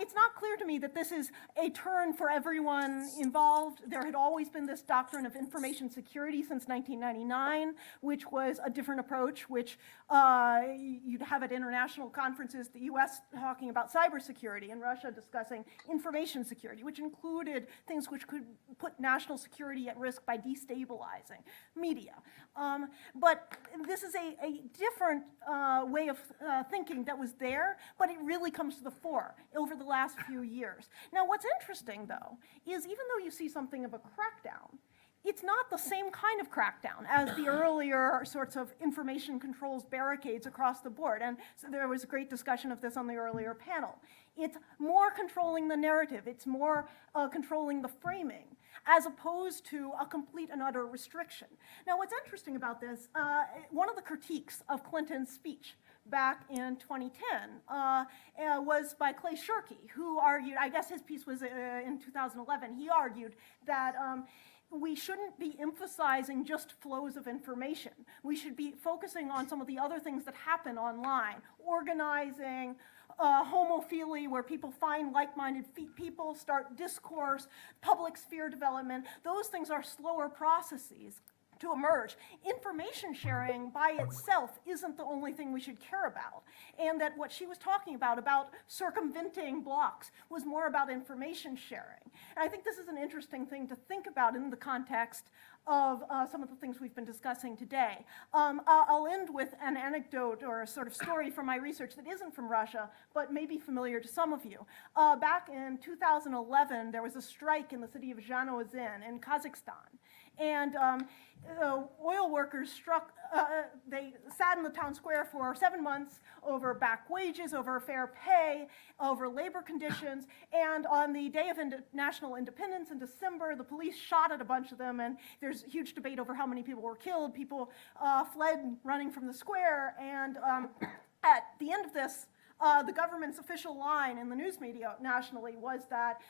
It's not clear to me that this is a turn for everyone involved. There had always been this doctrine of information security since 1999, which was a different approach, which you'd have at international conferences, the US talking about cybersecurity and Russia discussing information security, which included things which could put national security at risk by destabilizing media. But this is a different way of thinking that was there, but it really comes to the fore over the last few years. Now, what's interesting, though, is even though you see something of a crackdown, it's not the same kind of crackdown as the earlier sorts of information controls barricades across the board. And so there was a great discussion of this on the earlier panel. It's more controlling the narrative. It's more controlling the framing, as opposed to a complete and utter restriction. Now, what's interesting about this, one of the critiques of Clinton's speech back in 2010 was by Clay Shirky, who argued, I guess his piece was in 2011, he argued that we shouldn't be emphasizing just flows of information. We should be focusing on some of the other things that happen online, organizing, homophilia, where people find like-minded people, start discourse, public sphere development. Those things are slower processes to emerge. Information sharing by itself isn't the only thing we should care about. And that what she was talking about circumventing blocks, was more about information sharing. And I think this is an interesting thing to think about in the context of some of the things we've been discussing today. I'll end with an anecdote or a sort of story from my research that isn't from Russia, but may be familiar to some of you. Back in 2011, there was a strike in the city of Zhanaozen in Kazakhstan. And oil workers they sat in the town square for 7 months over back wages, over fair pay, over labor conditions, and on the day of national independence in December, the police shot at a bunch of them, and there's huge debate over how many people were killed. People fled running from the square, and at the end of this, the government's official line in the news media nationally was that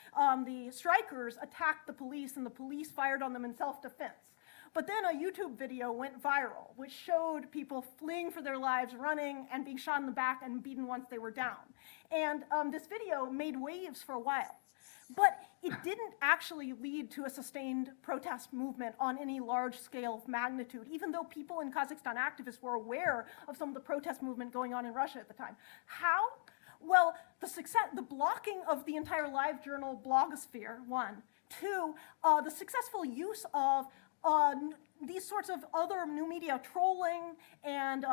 the strikers attacked the police and the police fired on them in self-defense. But then a YouTube video went viral, which showed people fleeing for their lives, running, and being shot in the back and beaten once they were down. And this video made waves for a while. But it didn't actually lead to a sustained protest movement on any large scale of magnitude, even though people in Kazakhstan, activists, were aware of some of the protest movement going on in Russia at the time. How? Well, the blocking of the entire LiveJournal blogosphere, one. Two, the successful use of these sorts of other new media, trolling and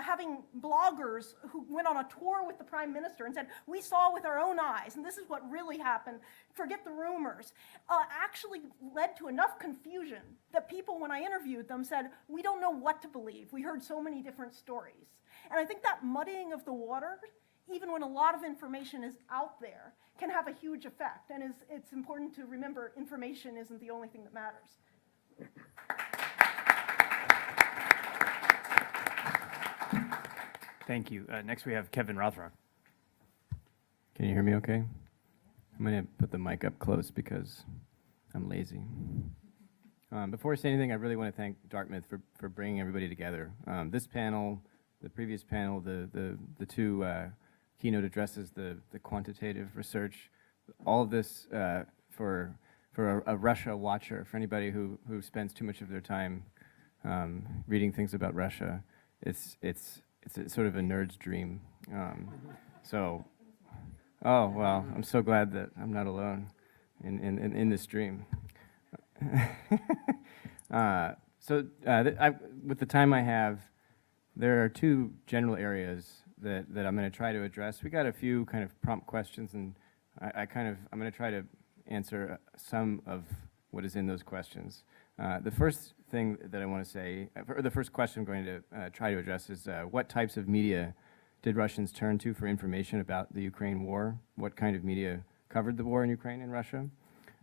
having bloggers who went on a tour with the prime minister and said, we saw with our own eyes, and this is what really happened, forget the rumors, actually led to enough confusion that people, when I interviewed them, said, we don't know what to believe. We heard so many different stories. And I think that muddying of the water even when a lot of information is out there, can have a huge effect. And it's important to remember information isn't the only thing that matters. Thank you. Next we have Kevin Rothrock. Can you hear me okay? I'm going to put the mic up close because I'm lazy. Before I say anything, I really want to thank Dartmouth for bringing everybody together. This panel, the previous panel, the two keynote addresses, the quantitative research, all of this for a Russia watcher, for anybody who spends too much of their time reading things about Russia. It's sort of a nerd's dream. Oh, well, I'm so glad that I'm not alone in this dream. With the time I have, there are two general areas that I'm going to try to address. We got a few kind of prompt questions, and I'm going to try to answer some of what is in those questions. The first thing that I want to say, or the first question I'm going to try to address is what types of media did Russians turn to for information about the Ukraine war? What kind of media covered the war in Ukraine and Russia?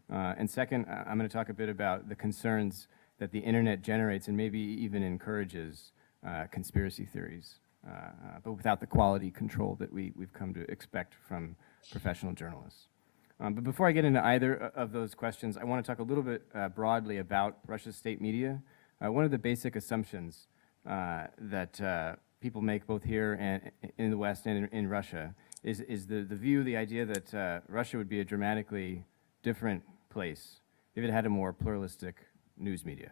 And second, I'm going to talk a bit about the concerns that the internet generates and maybe even encourages conspiracy theories, but without the quality control that we've come to expect from professional journalists. But before I get into either of those questions, I want to talk a little bit broadly about Russia's state media. One of the basic assumptions that people make both here and in the West and in Russia is the view, the idea that Russia would be a dramatically different place if it had a more pluralistic news media.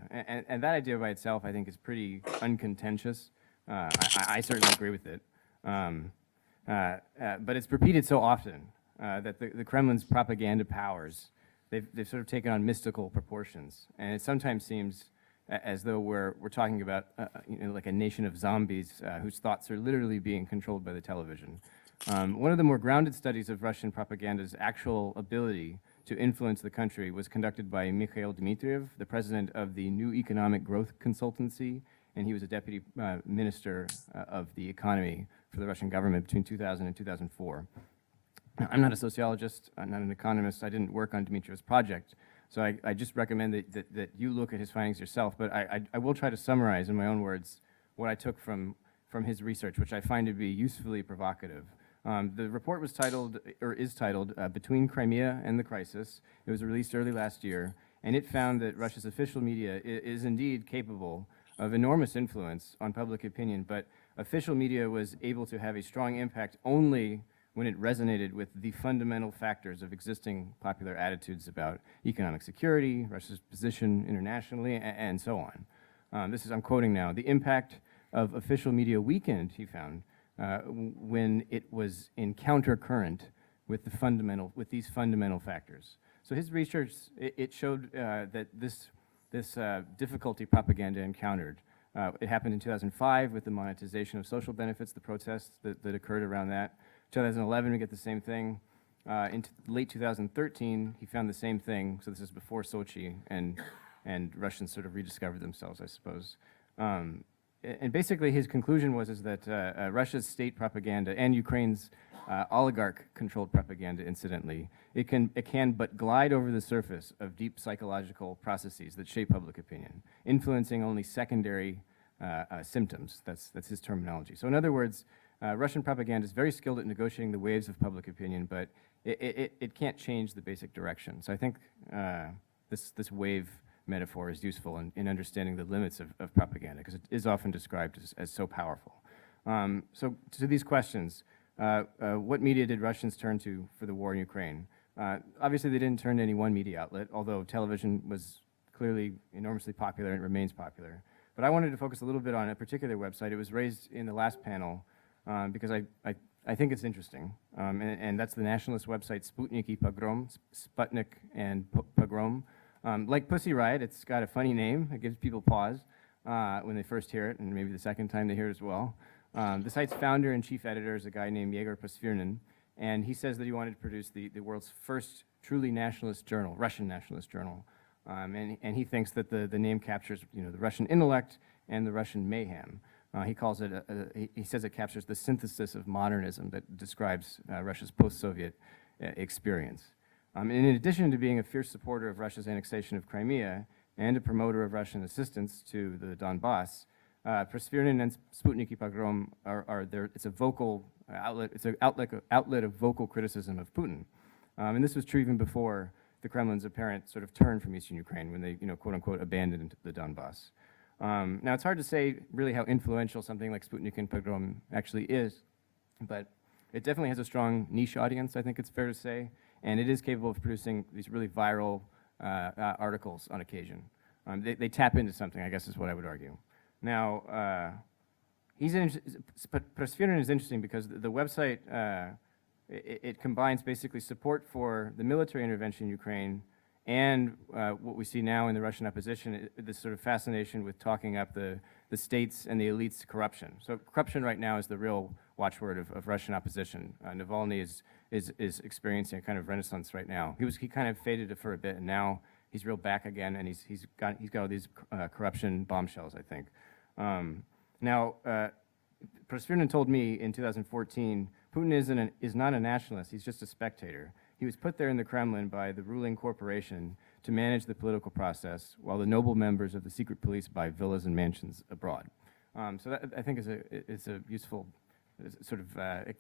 And that idea by itself, I think, is pretty uncontentious. I certainly agree with it. But it's repeated so often that the Kremlin's propaganda powers, they've sort of taken on mystical proportions. And it sometimes seems as though we're talking about like a nation of zombies whose thoughts are literally being controlled by the television. One of the more grounded studies of Russian propaganda's actual ability to influence the country was conducted by Mikhail, the president of the New Economic Growth Consultancy, and he was a deputy minister of the economy for the Russian government between 2000 and 2004. Now, I'm not a sociologist, I'm not an economist, I didn't work on Dmitriev's project, so I just recommend that you look at his findings yourself, but I will try to summarize in my own words what I took from his research, which I find to be usefully provocative. The report was titled, or is titled, Between Crimea and the Crisis. It was released early last year, and it found that Russia's official media is indeed capable of enormous influence on public opinion, but official media was able to have a strong impact only when it resonated with the fundamental factors of existing popular attitudes about economic security, Russia's position internationally, and so on. I'm quoting now, the impact of official media weakened, he found, when it was in countercurrent with these fundamental factors. So his research, it showed that this difficulty propaganda encountered. It happened in 2005 with the monetization of social benefits, the protests that occurred around that. 2011, we get the same thing. In late 2013, he found the same thing. So this is before Sochi, and Russians sort of rediscovered themselves, I suppose. And basically, his conclusion was that Russia's state propaganda and Ukraine's oligarch-controlled propaganda, incidentally, it can but glide over the surface of deep psychological processes that shape public opinion, influencing only secondary symptoms. That's his terminology. So in other words, Russian propaganda is very skilled at negotiating the waves of public opinion, but it can't change the basic direction. So I think this wave metaphor is useful in understanding the limits of propaganda, because it is often described as so powerful. So to these questions, what media did Russians turn to for the war in Ukraine? Obviously, they didn't turn to any one media outlet, although television was clearly enormously popular and remains popular. But I wanted to focus a little bit on a particular website. It was raised in the last panel because I think it's interesting, and that's the nationalist website Sputnik и Pogrom, Sputnik and Pogrom. Like Pussy Riot, it's got a funny name. It gives people pause when they first hear it, and maybe the second time they hear it as well. The site's founder and chief editor is a guy named Yegor Pasvirnin, and he says that he wanted to produce the world's first truly nationalist journal, Russian nationalist journal. And he thinks that the name captures the Russian intellect and the Russian mayhem. He calls it, he says it captures the synthesis of modernism that describes Russia's post-Soviet experience. And in addition to being a fierce supporter of Russia's annexation of Crimea and a promoter of Russian assistance to the Donbass, Prasvyrnin and Sputniki Pogrom are there. It's a vocal outlet. It's an outlet of vocal criticism of Putin, and this was true even before the Kremlin's apparent sort of turn from Eastern Ukraine when they, quote unquote, abandoned the Donbass. Now it's hard to say really how influential something like Sputnik and Pogrom actually is, but it definitely has a strong niche audience, I think it's fair to say, and it is capable of producing these really viral articles on occasion. They tap into something, I guess is what I would argue. Now, Prasvyrnin is interesting because the website, it combines basically support for the military intervention in Ukraine and what we see now in the Russian opposition, this sort of fascination with talking up the states and the elites' corruption. So corruption right now is the real watchword of Russian opposition. Navalny is experiencing a kind of renaissance right now. He kind of faded for a bit, and now he's real back again, and he's got all these corruption bombshells, I think. Now, Prasvyrnin told me in 2014, Putin is not a nationalist, he's just a spectator. He was put there in the Kremlin by the ruling corporation to manage the political process, while the noble members of the secret police buy villas and mansions abroad. So that, I think, is a useful sort of,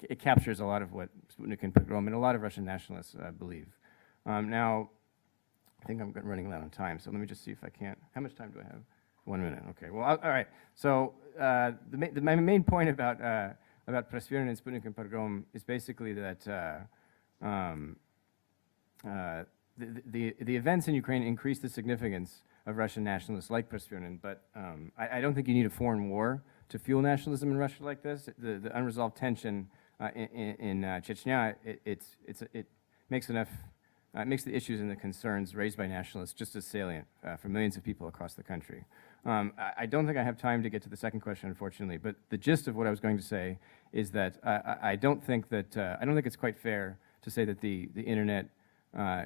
it captures a lot of what Sputnik and Pogrom and a lot of Russian nationalists believe. Now, I think I'm running out on time, so let me just see if I can't. How much time do I have? 1 minute. Okay. Well, all right. So my main point about Prasvyrnin and Sputnik and Pogrom is basically that the events in Ukraine increase the significance of Russian nationalists like Prasvyrnin, but I don't think you need a foreign war to fuel nationalism in Russia like this. The unresolved tension in Chechnya, it makes enough. It makes the issues and the concerns raised by nationalists just as salient for millions of people across the country. I don't think I have time to get to the second question, unfortunately, but the gist of what I was going to say is that I don't think it's quite fair to say that the internet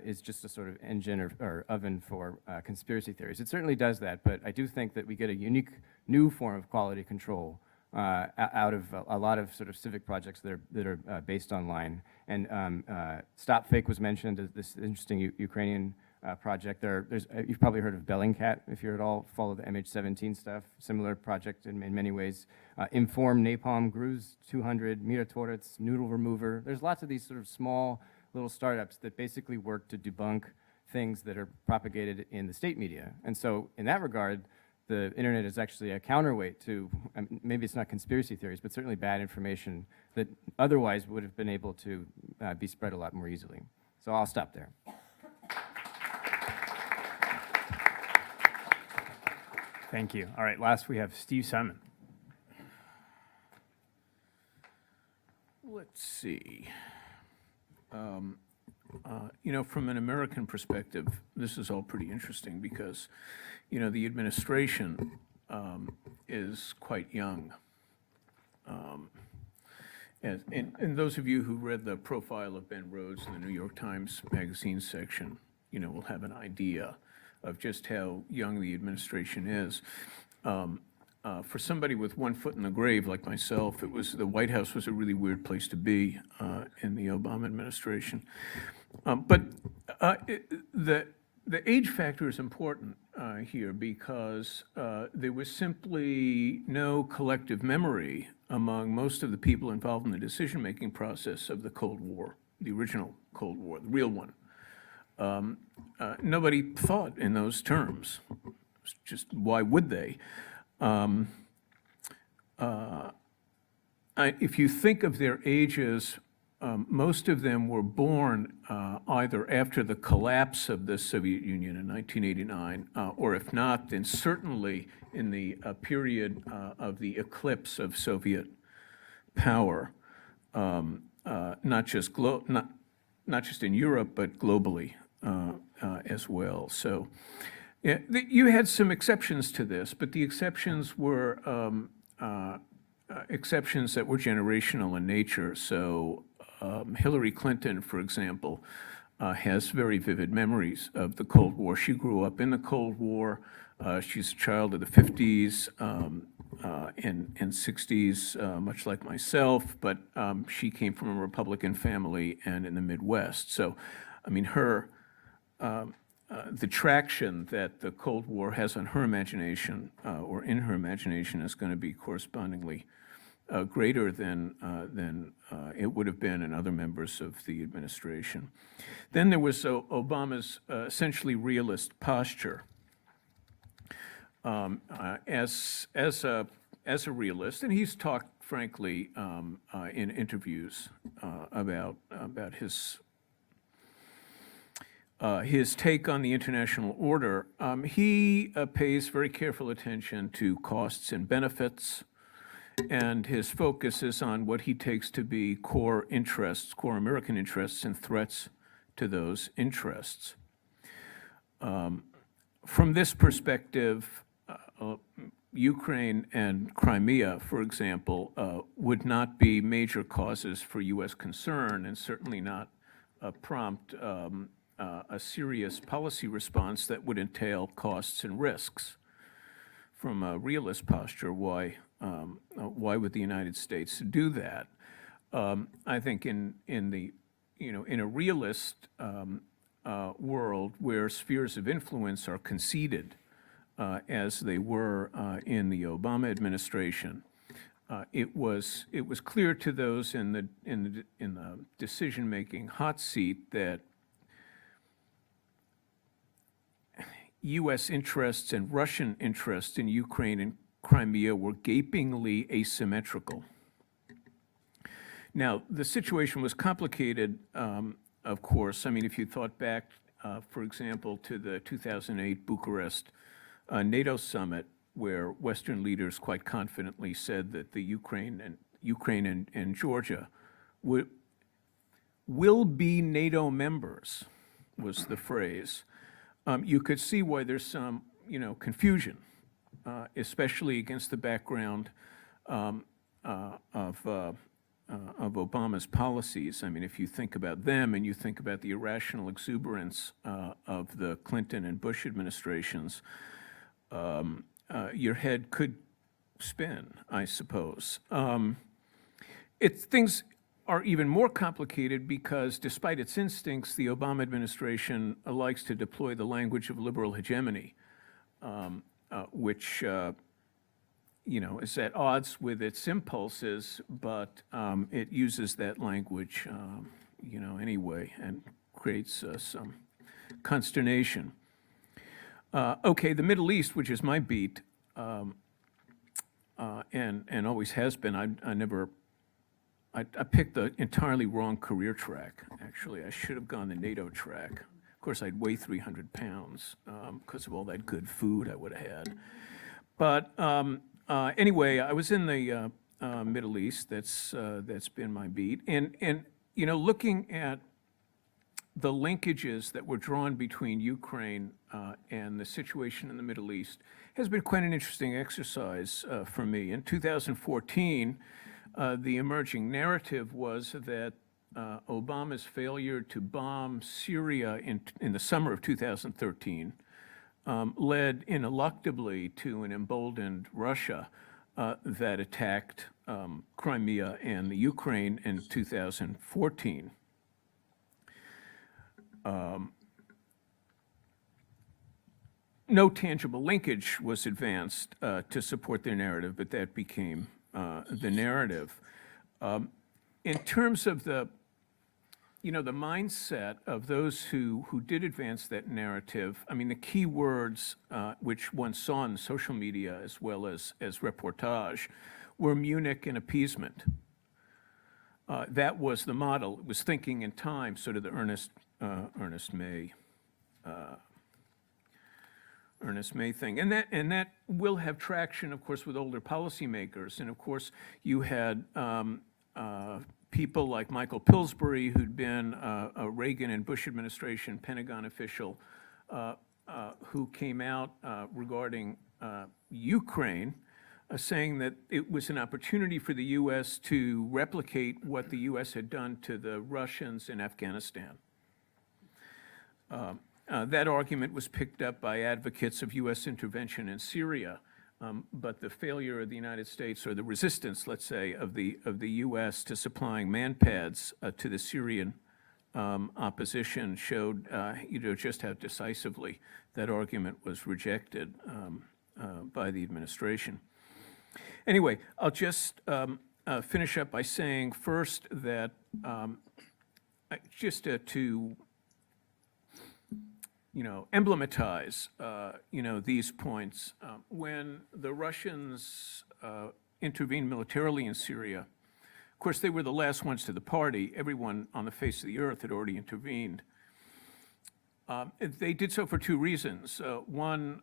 is just a sort of engine or oven for conspiracy theories. It certainly does that, but I do think that we get a unique new form of quality control out of a lot of sort of civic projects that are based online. And Stop Fake was mentioned as this interesting Ukrainian project. You've probably heard of Bellingcat, if you at all follow the MH17 stuff. Similar project in many ways. Inform, Napalm, Gruz 200, Miratorets, Noodle Remover. There's lots of these sort of small little startups that basically work to debunk things that are propagated in the state media. And so in that regard, the internet is actually a counterweight to, maybe it's not conspiracy theories, but certainly bad information that otherwise would have been able to be spread a lot more easily. So I'll stop there. Thank you. All right, last we have Steve Simon. Let's see. From an American perspective, this is all pretty interesting because, the administration is quite young. And those of you who read the profile of Ben Rhodes in the New York Times Magazine section, will have an idea of just how young the administration is. For somebody with one foot in the grave like myself, the White House was a really weird place to be in the Obama administration. But the age factor is important here because there was simply no collective memory among most of the people involved in the decision-making process of the Cold War, the original Cold War, the real one. Nobody thought in those terms. Just why would they? If you think of their ages, most of them were born either after the collapse of the Soviet Union in 1989, or if not, then certainly in the period of the eclipse of Soviet power, not just in Europe, but globally as well. So yeah, you had some exceptions to this, but the exceptions were exceptions that were generational in nature. So Hillary Clinton, for example, has very vivid memories of the Cold War. She grew up in the Cold War. She's a child of the 50s. and 60s, much like myself, but she came from a Republican family and in the Midwest. So, I mean, the traction that the Cold War has on her imagination, or in her imagination, is going to be correspondingly greater than it would have been in other members of the administration. Then there was Obama's essentially realist posture. As a realist, and he's talked frankly in interviews about his take on the international order. He pays very careful attention to costs and benefits, and his focus is on what he takes to be core interests, core American interests, and threats to those interests. From this perspective, Ukraine and Crimea, for example, would not be major causes for U.S. concern, and certainly not prompt a serious policy response that would entail costs and risks. From a realist posture, why would the United States do that? I think in a realist world where spheres of influence are conceded, as they were in the Obama administration, it was clear to those in the decision-making hot seat that U.S. interests and Russian interests in Ukraine and Crimea were gapingly asymmetrical. Now, the situation was complicated, of course. I mean, if you thought back, for example, to the 2008 Bucharest NATO summit, where Western leaders quite confidently said that the Ukraine and Georgia will be NATO members, was the phrase. You could see why there's some, confusion, especially against the background of Obama's policies. I mean, if you think about them and you think about the irrational exuberance of the Clinton and Bush administrations, your head could spin, I suppose. Things are even more complicated because, despite its instincts, the Obama administration likes to deploy the language of liberal hegemony, which is at odds with its impulses, but it uses that language, anyway, and creates some consternation. Okay, the Middle East, which is my beat, and always has been. I picked the entirely wrong career track, actually. I should have gone the NATO track. Of course, I'd weigh 300 pounds because of all that good food I would have had. But anyway, I was in the Middle East. That's been my beat. And looking at the linkages that were drawn between Ukraine and the situation in the Middle East has been quite an interesting exercise for me. In 2014, the emerging narrative was that Obama's failure to bomb Syria in the summer of 2013 led ineluctably to an emboldened Russia that attacked Crimea and the Ukraine in 2014. No tangible linkage was advanced to support their narrative, but that became the narrative. In terms of the mindset of those who did advance that narrative, I mean, the key words which one saw in social media as well as reportage were Munich and appeasement. That was the model. It was thinking in time, sort of the Ernest May thing. And that will have traction, of course, with older policymakers. And of course, you had people like Michael Pillsbury, who'd been a Reagan and Bush administration Pentagon official, who came out regarding Ukraine, saying that it was an opportunity for the U.S. to replicate what the U.S. had done to the Russians in Afghanistan. That argument was picked up by advocates of U.S. intervention in Syria but the failure of the United States, or the resistance, let's say, of the U.S. to supplying manpads to the Syrian opposition showed, just how decisively that argument was rejected by the administration. Anyway, I'll just finish up by saying first that just to emblematize, these points. When the Russians intervened militarily in Syria, of course, they were the last ones to the party. Everyone on the face of the earth had already intervened. They did so for two reasons. One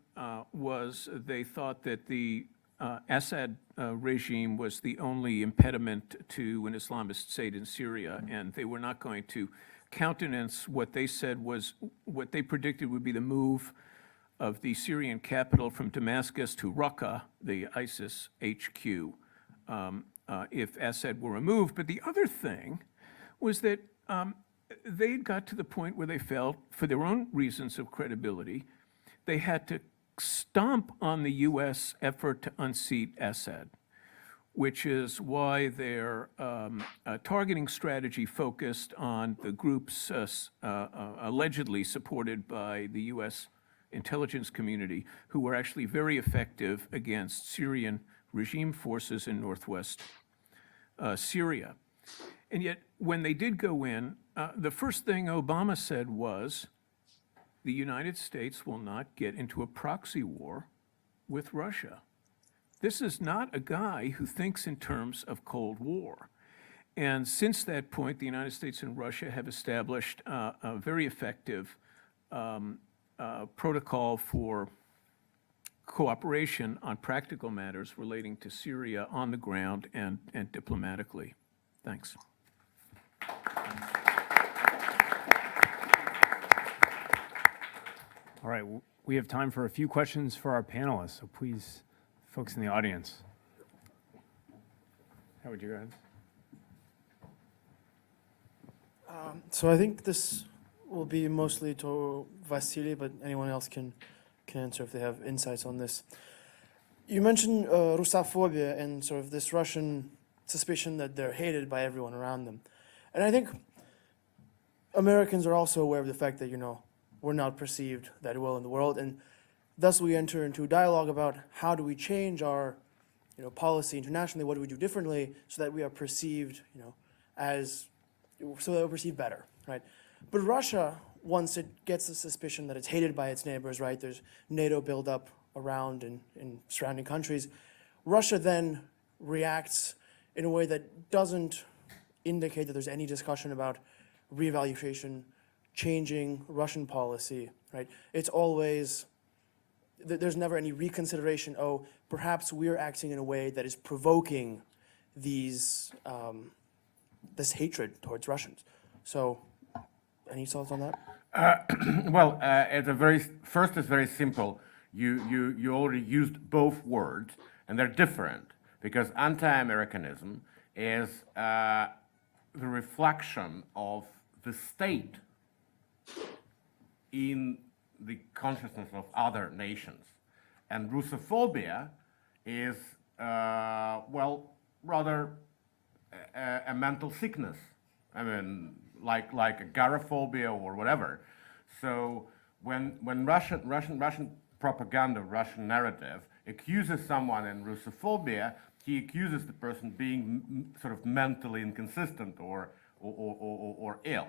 was they thought that the Assad regime was the only impediment to an Islamist state in Syria, and they were not going to countenance what they said was what they predicted would be the move of the Syrian capital from Damascus to Raqqa, the ISIS HQ, if Assad were removed. But the other thing was that they got to the point where they felt, for their own reasons of credibility, they had to stomp on the U.S. effort to unseat Assad, which is why their targeting strategy focused on the groups allegedly supported by the U.S. intelligence community, who were actually very effective against Syrian regime forces in northwest Syria. And yet, when they did go in, the first thing Obama said was, the United States will not get into a proxy war with Russia. This is not a guy who thinks in terms of Cold War. And since that point, the United States and Russia have established a very effective protocol for cooperation on practical matters relating to Syria on the ground and diplomatically. Thanks. All right, we have time for a few questions for our panelists, so please, folks in the audience. How would you go ahead? So I think this will be mostly to Vasily, but anyone else can answer if they have insights on this. You mentioned Russophobia and sort of this Russian suspicion that they're hated by everyone around them. And I think Americans are also aware of the fact that, we're not perceived that well in the world, and thus we enter into a dialogue about how do we change our policy internationally, what do we do differently so that we are perceived, so that we're perceived better, right? But Russia, once it gets the suspicion that it's hated by its neighbors, right, there's NATO buildup around in surrounding countries, Russia then reacts in a way that doesn't indicate that there's any discussion about reevaluation, changing Russian policy, right? It's always, there's never any reconsideration, perhaps we're acting in a way that is provoking these, this hatred towards Russians. So, any thoughts on that? Well, first it's very simple. You already used both words, and they're different, because anti-Americanism is the reflection of the state in the consciousness of other nations. And Russophobia is, rather a mental sickness. I mean, like agoraphobia or whatever. So when Russian propaganda, Russian narrative accuses someone in Russophobia, he accuses the person being sort of mentally inconsistent or ill.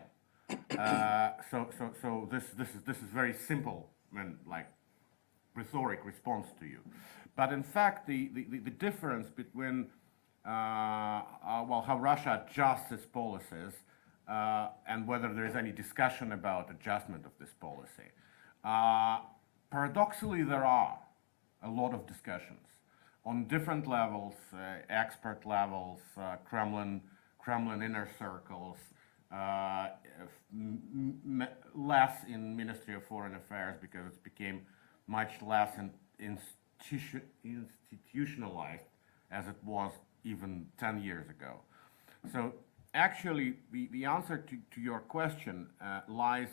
So this is very simple, rhetoric response to you. But in fact, the difference between how Russia adjusts its policies and whether there is any discussion about adjustment of this policy, paradoxically, there are a lot of discussions on different levels, expert levels, Kremlin inner circles, less in Ministry of Foreign Affairs because it became much less institutionalized as it was even 10 years ago. So actually, the answer to your question lies,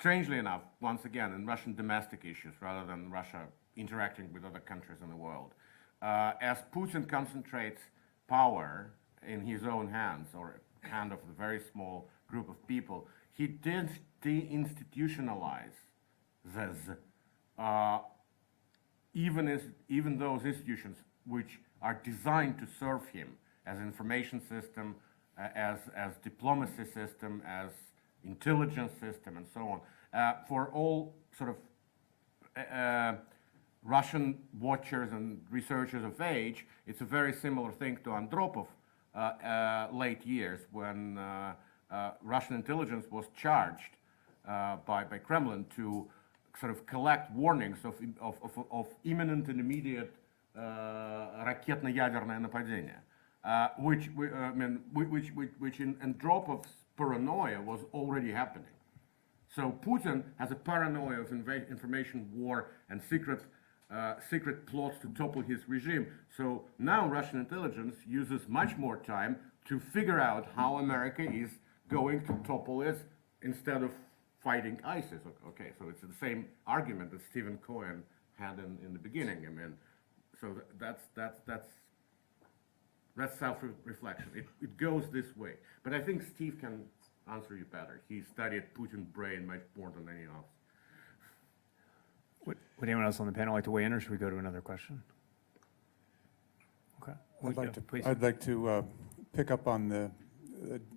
strangely enough, once again, in Russian domestic issues rather than Russia interacting with other countries in the world. as Putin concentrates power in his own hands, or hand of a very small group of people, he did deinstitutionalize this, even those institutions which are designed to serve him as information system, as diplomacy system, as intelligence system, and so on. For all sort of Russian watchers and researchers of age, it's a very similar thing to Andropov late years, when Russian intelligence was charged by Kremlin to sort of collect warnings of imminent and immediate ракетно-ядерное нападение, which in Andropov's paranoia was already happening. So Putin has a paranoia of information war and secret plots to topple his regime. So now Russian intelligence uses much more time to figure out how America is going to topple it instead of fighting ISIS. Okay, so it's the same argument that Stephen Cohen had in the beginning. I mean, so that's self-reflection. It goes this way. But I think Steve can answer you better. He studied Putin's brain much more than any of us. Would anyone else on the panel like to weigh in, or should we go to another question? Okay. I'd like to pick up on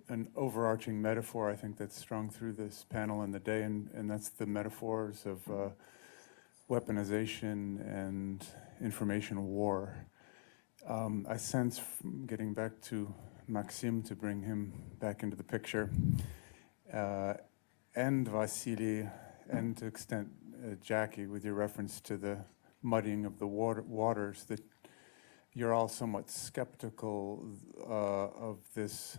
an overarching metaphor, I think, that's strung through this panel and the day, and that's the metaphors of weaponization and information war. I sense, getting back to Maxim, to bring him back into the picture, and Vasily, and to extent Jackie, with your reference to the muddying of the waters, that you're all somewhat skeptical of this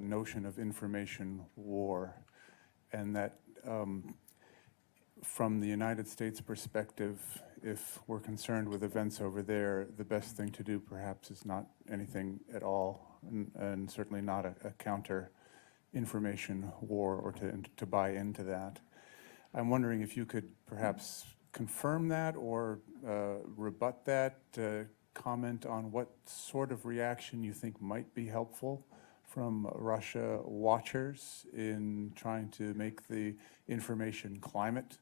notion of information war, and that from the United States perspective, if we're concerned with events over there, the best thing to do perhaps is not anything at all, and certainly not a counter information war, or to buy into that. I'm wondering if you could perhaps confirm that or rebut that, comment on what sort of reaction you think might be helpful from Russia watchers in trying to make the information climate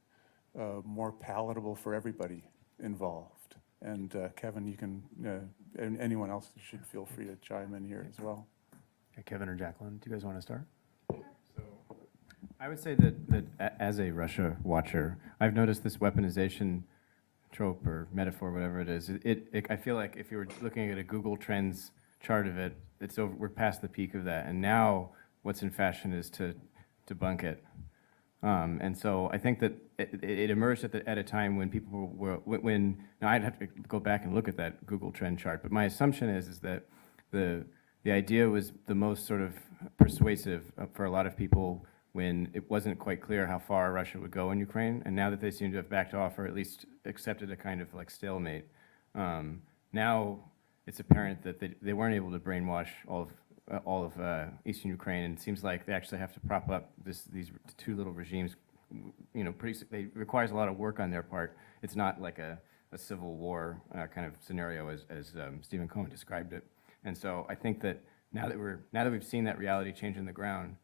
more palatable for everybody involved. And Kevin, you can, and anyone else should feel free to chime in here as well. Okay, Kevin or Jacklyn, do you guys want to start? I would say that as a Russia watcher, I've noticed this weaponization trope or metaphor, whatever it is. I feel like if you were looking at a Google Trends chart of it, it's over. We're past the peak of that, and now what's in fashion is to debunk it. And so I think that it emerged at a time when people were now I'd have to go back and look at that Google Trend chart, but my assumption is that the idea was the most sort of persuasive for a lot of people when it wasn't quite clear how far Russia would go in Ukraine, and now that they seem to have backed off or at least accepted a kind of like stalemate, now it's apparent that they weren't able to brainwash all of Eastern Ukraine, and it seems like they actually have to prop up these two little regimes. You know, it requires a lot of work on their part. It's not like a civil war kind of scenario as Stephen Cohen described it. And so I think that now that we've seen that reality change in the ground,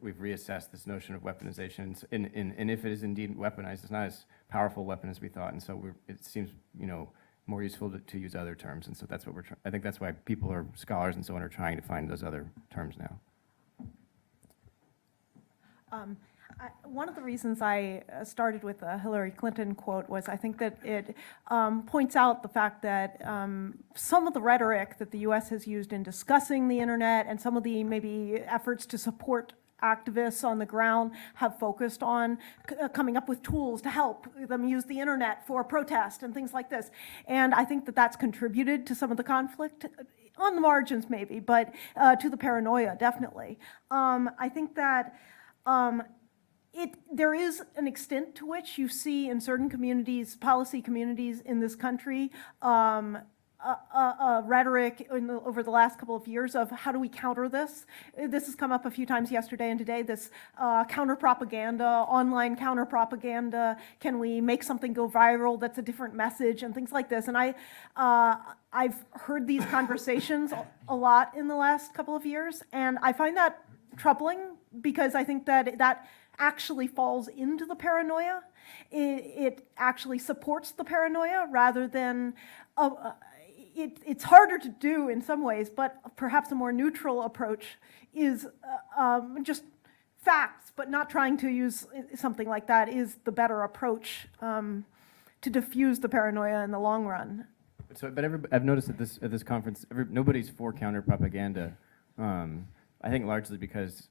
we've reassessed this notion of weaponization, and if it is indeed weaponized, it's not as powerful a weapon as we thought, and so it seems, you know, more useful to use other terms, and so that's what I think that's why people are scholars and so on are trying to find those other terms now. One of the reasons I started with a Hillary Clinton quote was I think that it points out the fact that some of the rhetoric that the U.S. has used in discussing the internet and some of the maybe efforts to support activists on the ground have focused on coming up with tools to help them use the internet for protest and things like this. And I think that that's contributed to some of the conflict, on the margins maybe, but to the paranoia, definitely. I think that there is an extent to which you see in certain communities, policy communities in this country, rhetoric over the last couple of years of how do we counter this. This has come up a few times yesterday and today, this counter-propaganda, online counter-propaganda. Can we make something go viral that's a different message and things like this? And I've heard these conversations a lot in the last couple of years, and I find that troubling because I think that that actually falls into the paranoia. It actually supports the paranoia rather than it's harder to do in some ways, but perhaps a more neutral approach is just facts, but not trying to use something like that is the better approach to diffuse the paranoia in the long run. So, but I've noticed at this conference, nobody's for counter propaganda. I think largely because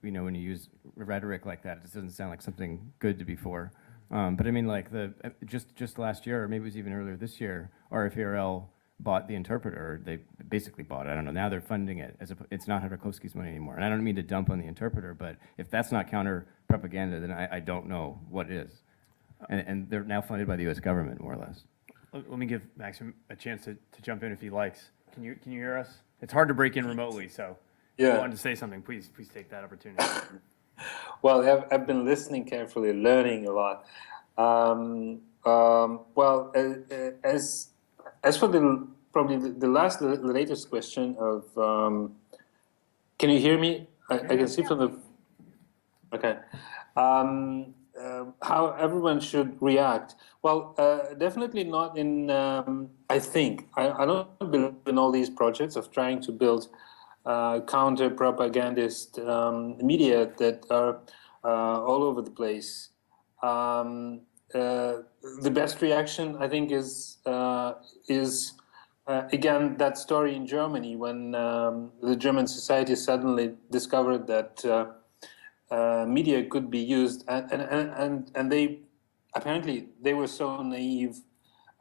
when you use rhetoric like that, it doesn't sound like something good to be for. But I mean, like just last year, or maybe it was even earlier this year, RFARL bought the Interpreter. Or they basically bought it. I don't know. Now they're funding it it's not Hodorkovsky's money anymore. And I don't mean to dump on the Interpreter, but if that's not counter propaganda, then I don't know what is. And they're now funded by the U.S. government, more or less. Let me give Maxim a chance to jump in if he likes. Can you hear us? It's hard to break in remotely, so if you wanted to say something, please take that opportunity. Well, I've been listening carefully, learning a lot. Well, as for probably the latest question of, can you hear me? I can see from the. Okay. How everyone should react. Well, definitely not in, I think. I don't believe in all these projects of trying to build counter-propagandist media that are all over the place. The best reaction, I think, is again, that story in Germany when the German society suddenly discovered that media could be used, and they apparently they were so naive,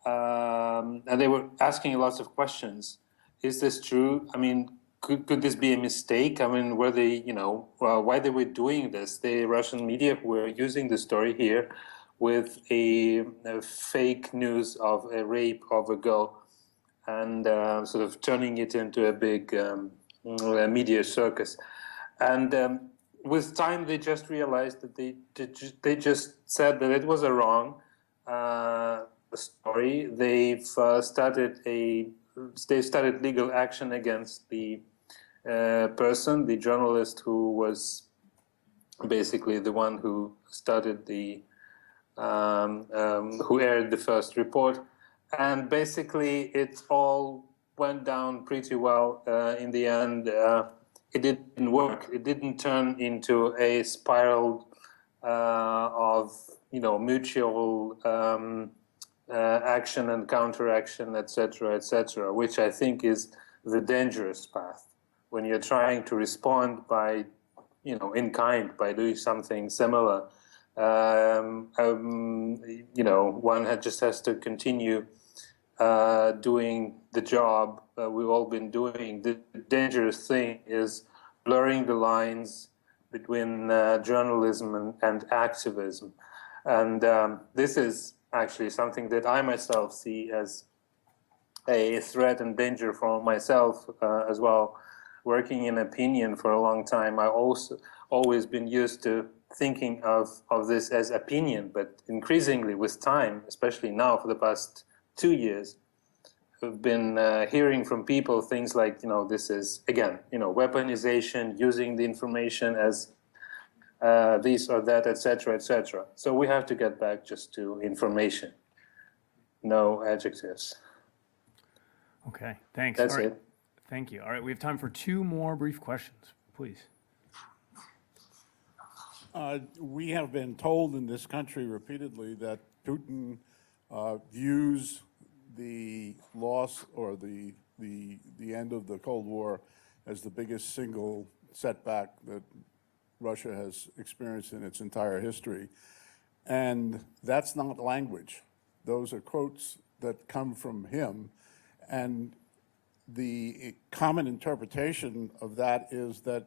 and they were asking lots of questions. Is this true? I mean, could this be a mistake? I mean, were they, why they were doing this? The Russian media were using the story here with a fake news of a rape of a girl, and sort of turning it into a big media circus, and. With time, they just realized that they just said that it was a wrong story. They've started legal action against the person, the journalist who was basically the one who started who aired the first report, and basically it all went down pretty well in the end. It didn't work. It didn't turn into a spiral of, mutual action and counteraction, etc., which I think is the dangerous path. When you're trying to respond by, in kind, by doing something similar, one just has to continue doing the job we've all been doing. The dangerous thing is blurring the lines between journalism and activism. And this is actually something that I myself see as a threat and danger for myself as well. Working in opinion for a long time, I also always been used to thinking of this as opinion, but increasingly with time, especially now for the past 2 years, I've been hearing from people things like, this is, again, weaponization, using the information as this or that, etc., etc. So we have to get back just to information, no adjectives. Okay, thanks. That's All right. it. Thank you. All right, we have time for 2 more brief questions, please. We have been told in this country repeatedly that Putin views the loss or the end of the Cold War as the biggest single setback that Russia has experienced in its entire history. And that's not language. Those are quotes that come from him. And the common interpretation of that is that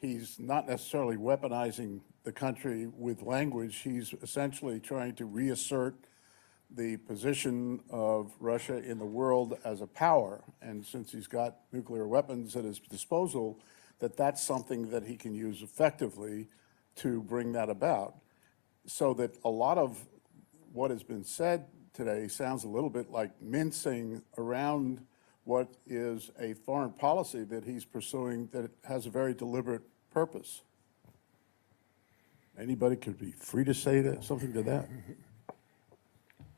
he's not necessarily weaponizing the country with language. He's essentially trying to reassert the position of Russia in the world as a power, and since he's got nuclear weapons at his disposal, that's something that he can use effectively to bring that about. So that a lot of what has been said today sounds a little bit like mincing around what is a foreign policy that he's pursuing that has a very deliberate purpose. Anybody could be free to say that, something to that.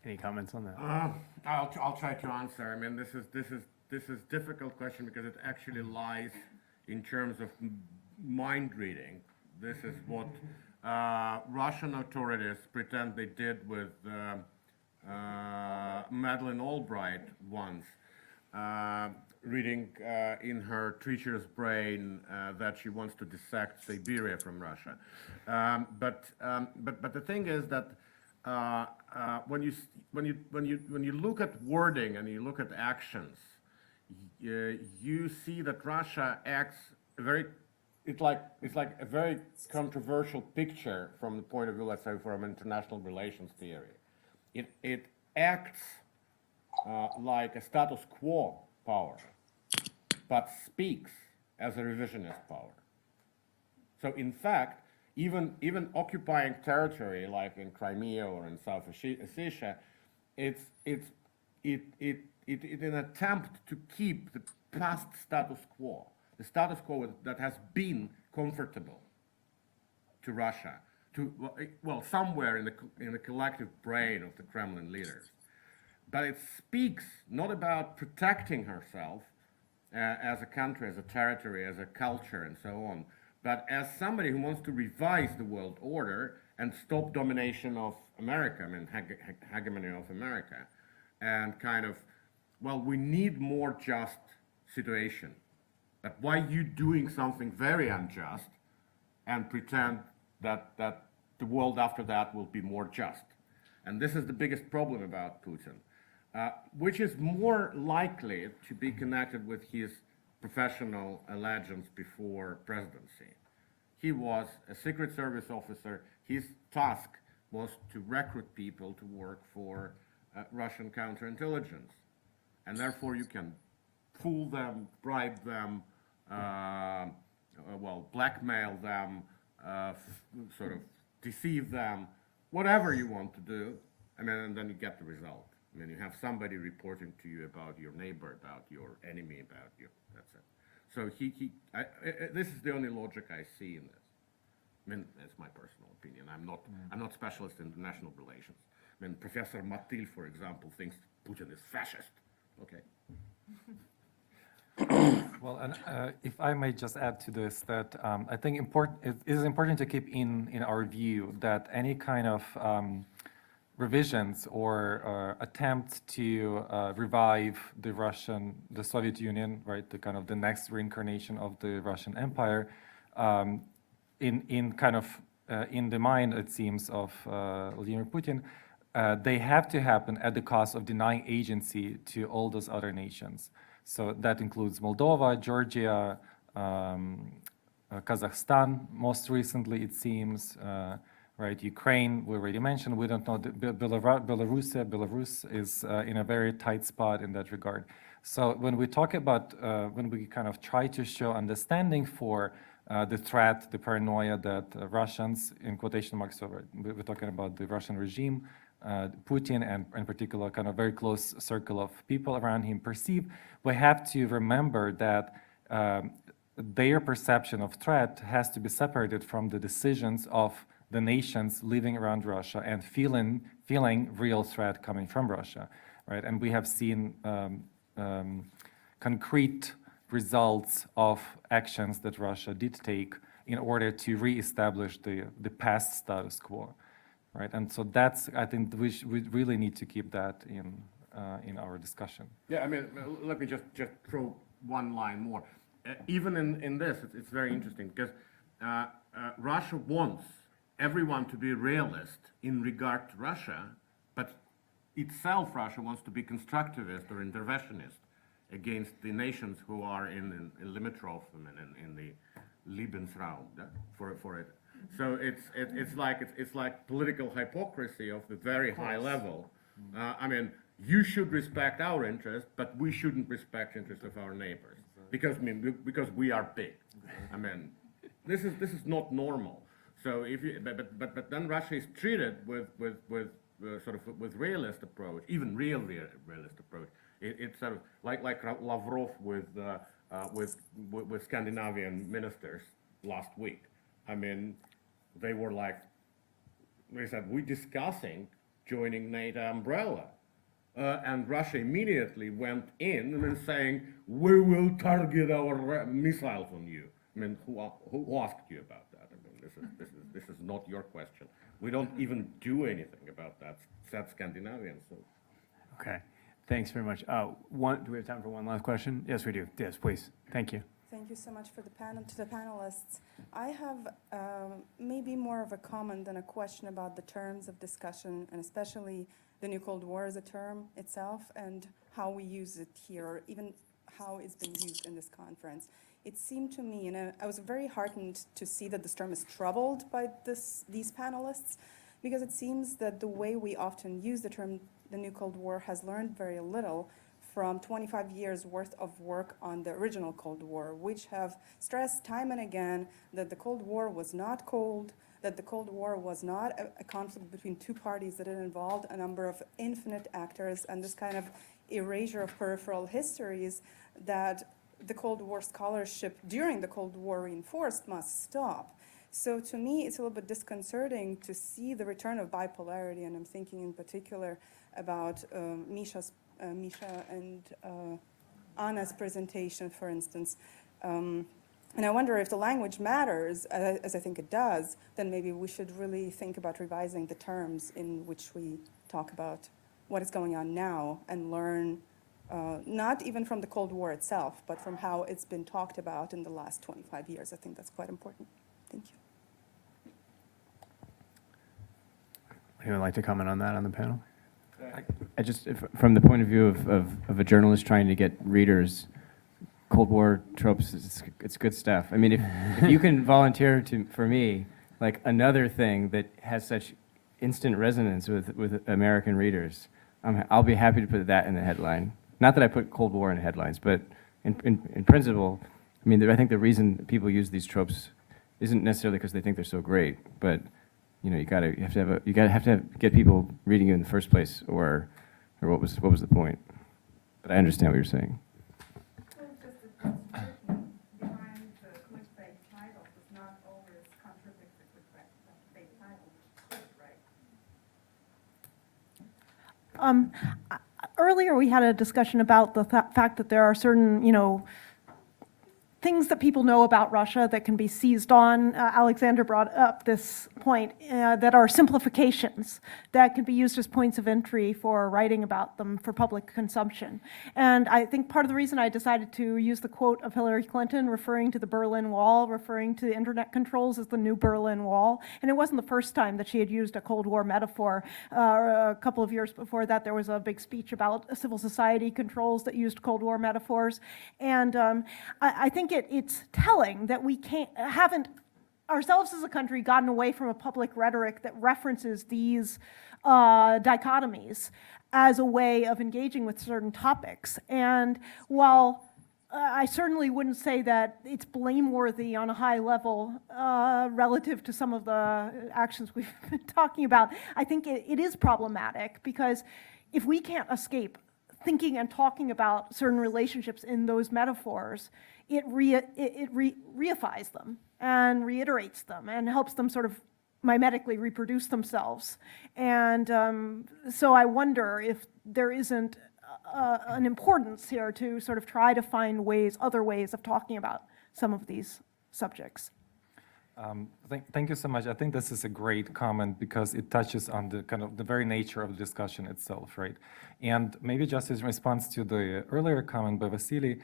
Any comments on that? I'll try to answer. I mean, this is difficult question because it actually lies in terms of mind reading. This is what Russian authorities pretend they did with Madeleine Albright once, reading in her treacherous brain that she wants to dissect Siberia from Russia. But the thing is that when you look at wording and you look at actions, you see that Russia acts it's like a very controversial picture from the point of view, let's say, from international relations theory. It acts like a status quo power, but speaks as a revisionist power. So in fact, even occupying territory like in Crimea or in South Ossetia, it's an attempt to keep the past status quo, the status quo that has been comfortable to Russia, somewhere in the collective brain of the Kremlin leaders. But it speaks not about protecting herself as a country, as a territory, as a culture, and so on, but as somebody who wants to revise the world order and stop domination of America, I mean, hegemony of America, and kind of, we need more just situation. But why you doing something very unjust and pretend that the world after that will be more just? And this is the biggest problem about Putin, which is more likely to be connected with his professional allegiance before presidency. He was a Secret Service officer. His task was to recruit people to work for Russian counterintelligence. And therefore you can fool them, bribe them, blackmail them, sort of deceive them, whatever you want to do, and then you get the result. I mean, you have somebody reporting to you about your neighbor, about your enemy, about you. That's it. So this is the only logic I see in this. I mean, that's my personal opinion. I'm not specialist in international relations. I mean, Professor Matil, for example, thinks Putin is fascist. Okay. Well, and if I may just add to this, that I think it is important to keep in our view that any kind of revisions or attempt to revive the Soviet Union, right, the next reincarnation of the Russian Empire, in the mind, it seems, of Vladimir Putin, they have to happen at the cost of denying agency to all those other nations. So that includes Moldova, Georgia, Kazakhstan, most recently, it seems, right? Ukraine, we already mentioned. We don't know. Belarus is in a very tight spot in that regard. So when we talk about, when we kind of try to show understanding for the threat, the paranoia that Russians, in quotation marks, so we're talking about the Russian regime, Putin, and in particular, kind of very close circle of people around him perceive, we have to remember that their perception of threat has to be separated from the decisions of the nations living around Russia and feeling real threat coming from Russia, right? And we have seen concrete results of actions that Russia did take in order to reestablish the past status quo, right? And so that's, I think, we really need to keep that in our discussion. Yeah, I mean, let me just throw one line more. Even in this, it's very interesting because Russia wants everyone to be realist in regard to Russia, but itself, Russia wants to be constructivist or interventionist against the nations who are in Limitrov and in the Lebensraum for it. So it's like political hypocrisy of the very high level I mean, you should respect our interests, but we shouldn't respect interests of our neighbors because because we are big. I mean, this is not normal. So if you, but then Russia is treated with sort of with realist approach, even realist approach. It's sort of like Lavrov with Scandinavian ministers last week. I mean, they were like, they said, we're discussing joining NATO umbrella. And Russia immediately went in and then saying, we will target our missiles on you. I mean, who asked you about that? I mean, this is not your question. We don't even do anything about that, said Scandinavians. So. Okay, thanks very much. Do we have time for one last question? Yes, we do. Yes, please. Thank you. Thank you so much for the panelists. I have maybe more of a comment than a question about the terms of discussion, and especially the new Cold War as a term itself and how we use it here, or even how it's been used in this conference. It seemed to me, and I was very heartened to see that this term is troubled by these panelists, because it seems that the way we often use the term the new Cold War has learned very little from 25 years worth of work on the original Cold War, which have stressed time and again that the Cold War was not cold, that the Cold War was not a conflict between two parties, that it involved a number of infinite actors, and this kind of erasure of peripheral histories that the Cold War scholarship during the Cold War reinforced must stop. So to me, it's a little bit disconcerting to see the return of bipolarity, and I'm thinking in particular about Misha and Anna's presentation, for instance. And I wonder if the language matters, as I think it does, then maybe we should really think about revising the terms in which we talk about what is going on now and learn, not even from the Cold War itself, but from how it's been talked about in the last 25 years. I think that's quite important. Thank you. Anyone like to comment on that on the panel? I just, from the point of view of a journalist trying to get readers, Cold War tropes, it's good stuff. I mean, if you can volunteer for me, like another thing that has such instant resonance with American readers, I'll be happy to put that in the headline. Not that I put Cold War in headlines, but in principle, I mean, I think the reason people use these tropes isn't necessarily because they think they're so great, but you know, you have to get people reading you in the first place, or what was the point? But I understand what you're saying. Earlier we had a discussion about the fact that there are certain, things that people know about Russia that can be seized on. Alexander brought up this point that are simplifications that can be used as points of entry for writing about them for public consumption. And I think part of the reason I decided to use the quote of Hillary Clinton referring to the Berlin Wall, referring to the internet controls as the new Berlin Wall. And it wasn't the first time that she had used a Cold War metaphor. A couple of years before that, there was a big speech about civil society controls that used Cold War metaphors. And I think it's telling that we haven't ourselves as a country gotten away from a public rhetoric that references these dichotomies as a way of engaging with certain topics. And while I certainly wouldn't say that it's blameworthy on a high level relative to some of the actions we've been talking about, I think it is problematic, because if we can't escape thinking and talking about certain relationships in those metaphors, it reifies them and reiterates them and helps them sort of mimetically reproduce themselves. And so I wonder if there isn't an importance here to sort of try to find other ways of talking about some of these subjects. Thank you so much. I think this is a great comment because it touches on the kind of the very nature of the discussion itself, right? And maybe just in response to the earlier comment by Vasily,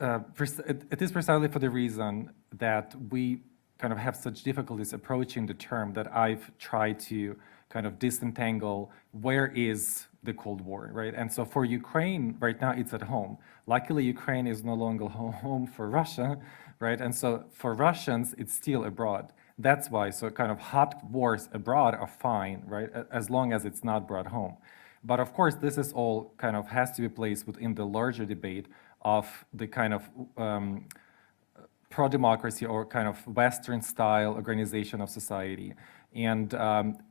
it is precisely for the reason that we kind of have such difficulties approaching the term that I've tried to kind of disentangle where is the Cold War, right? And so for Ukraine, right now it's at home. Luckily, Ukraine is no longer home for Russia, right? And so for Russians, it's still abroad. That's why, so kind of hot wars abroad are fine, right, as long as it's not brought home. But of course, this is all kind of has to be placed within the larger debate of the kind of pro-democracy or kind of Western-style organization of society. And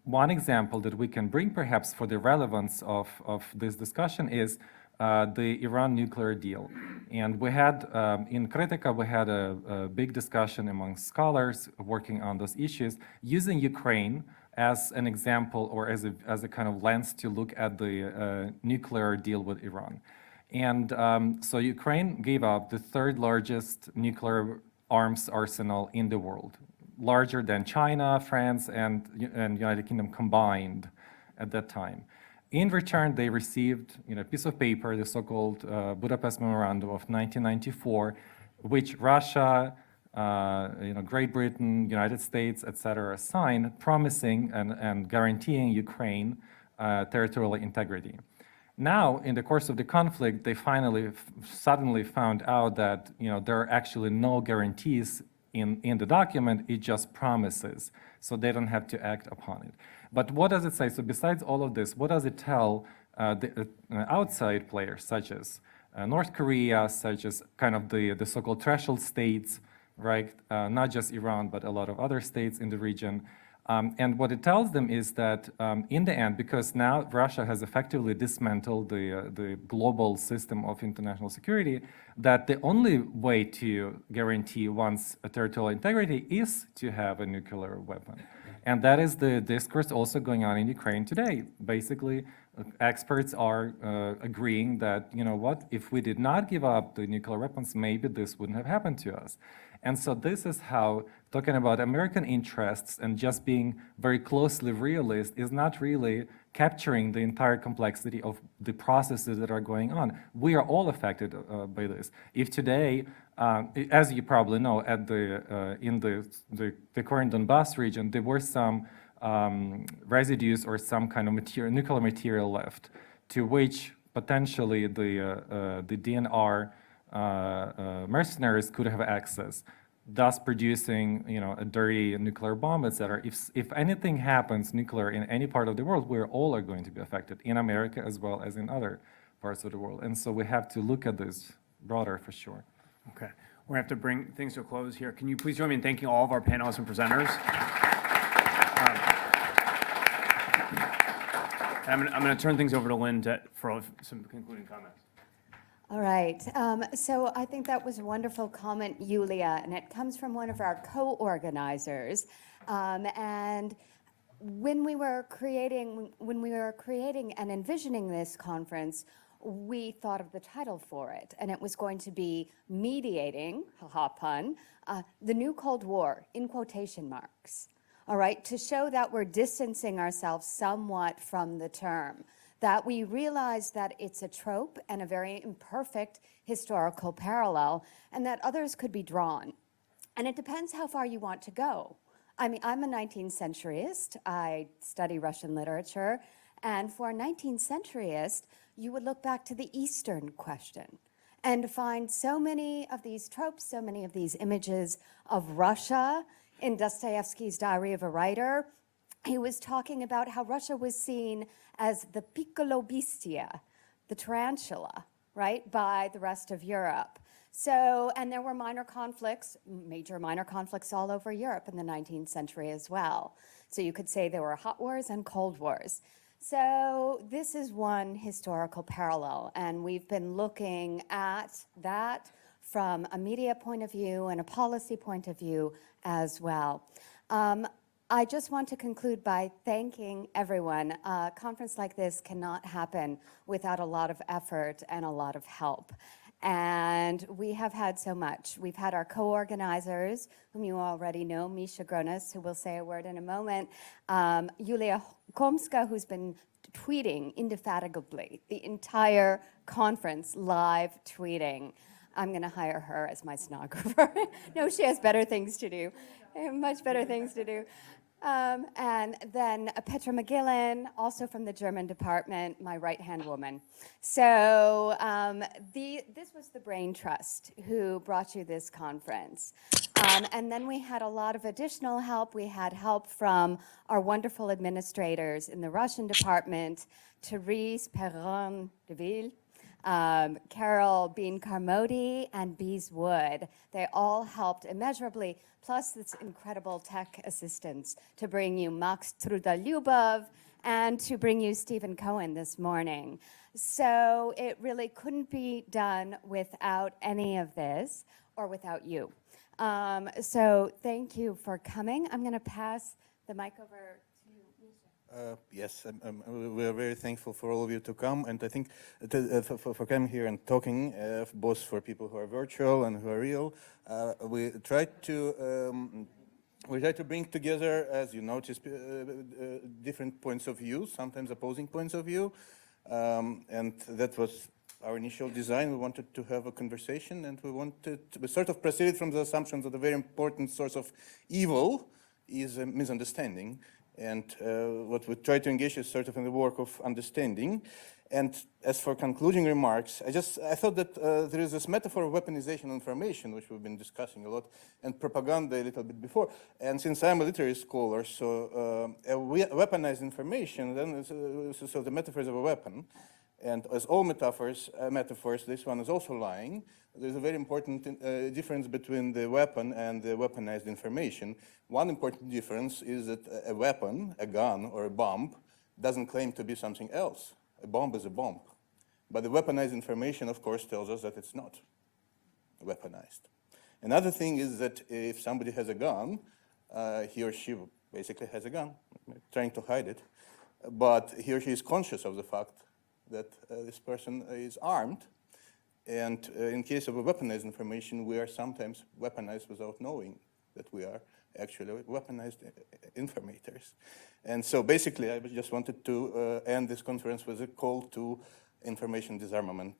one example that we can bring perhaps for the relevance of this discussion is the Iran nuclear deal. And we had, in Kritika, we had a big discussion among scholars working on those issues, using Ukraine as an example or as a kind of lens to look at the nuclear deal with Iran. And so Ukraine gave up the third largest nuclear arms arsenal in the world, larger than China, France, and United Kingdom combined at that time. In return, they received a piece of paper, the so-called Budapest Memorandum of 1994, which Russia, Great Britain, United States, etc., signed, promising and guaranteeing Ukraine territorial integrity. Now, in the course of the conflict, they finally suddenly found out that there are actually no guarantees in the document. It just promises, so they don't have to act upon it. But what does it say? So besides all of this, what does it tell the outside players, such as North Korea, such as kind of the so-called threshold states, right? Not just Iran, but a lot of other states in the region. And what it tells them is that in the end, because now Russia has effectively dismantled the global system of international security, that the only way to guarantee one's territorial integrity is to have a nuclear weapon. And that is the discourse also going on in Ukraine today. Basically, experts are agreeing that, if we did not give up the nuclear weapons, maybe this wouldn't have happened to us. And so this is how talking about American interests and just being very closely realist is not really capturing the entire complexity of the processes that are going on. We are all affected by this. If today, as you probably know, at in the current Donbass region, there were some residues or some kind of nuclear material left, to which potentially the DNR mercenaries could have access, thus producing a dirty nuclear bomb, etc. If anything happens nuclear in any part of the world, we all are going to be affected, in America as well as in other parts of the world. And so we have to look at this broader for sure. Okay, we're going to have to bring things to a close here. Can you please join me in thanking all of our panelists and presenters? I'm going to turn things over to Lynn for some concluding comments. All right. So I think that was a wonderful comment, Yulia, and it comes from one of our co-organizers. And when we were creating and envisioning this conference, we thought of the title for it, and it was going to be Mediating, haha pun, the New Cold War, in quotation marks. All right, to show that we're distancing ourselves somewhat from the term, that we realize that it's a trope and a very imperfect historical parallel, and that others could be drawn. And it depends how far you want to go. I mean, I'm a 19th centuryist. I study Russian literature. And for a 19th centuryist, you would look back to the Eastern question and find so many of these tropes, so many of these images of Russia. In Dostoevsky's Diary of a Writer, he was talking about how Russia was seen as the piccolo bestia, the tarantula, right, by the rest of Europe. So, and there were minor conflicts, major minor conflicts all over Europe in the 19th century as well. So you could say there were hot wars and cold wars. So this is one historical parallel, and we've been looking at that from a media point of view and a policy point of view as well. I just want to conclude by thanking everyone. A conference like this cannot happen without a lot of effort and a lot of help. And we have had so much. We've had our co-organizers, whom you already know, Misha Gronas, who will say a word in a moment, Yulia Komska, who's been tweeting indefatigably the entire conference, live tweeting. I'm going to hire her as my stenographer. No, she has better things to do, much better things to do. And then Petra McGillen, also from the German department, my right-hand woman. So this this was the Brain Trust who brought you this conference. And then we had a lot of additional help. We had help from our wonderful administrators in the Russian department, Therese Perron-Deville, Carol Bean-Carmody, and Bees Wood. They all helped immeasurably, plus this incredible tech assistance to bring you Max Trudoliubov and to bring you Stephen Cohen this morning. So it really couldn't be done without any of this or without you. So thank you for coming. I'm going to pass the mic over to Misha. Yes, we are very thankful for all of you to come, and I think for coming here and talking, both for people who are virtual and who are real. We try to bring together, as you noticed, different points of view, sometimes opposing points of view, and that was our initial design. We wanted to have a conversation, and we sort of proceeded from the assumptions that a very important source of evil is a misunderstanding. And what we try to engage is sort of in the work of understanding. And as for concluding remarks, I thought that there is this metaphor of weaponization of information, which we've been discussing a lot, and propaganda a little bit before. And since I'm a literary scholar, so weaponized information, then so the metaphor is of a weapon. And as all metaphors, this one is also lying. There's a very important difference between the weapon and the weaponized information. One important difference is that a weapon, a gun or a bomb, doesn't claim to be something else. A bomb is a bomb. But the weaponized information, of course, tells us that it's not weaponized. Another thing is that if somebody has a gun, he or she basically has a gun, trying to hide it, but he or she is conscious of the fact that this person is armed. And in case of a weaponized information, we are sometimes weaponized without knowing that we are actually weaponized informators. And so basically, I just wanted to end this conference with a call to information disarmament.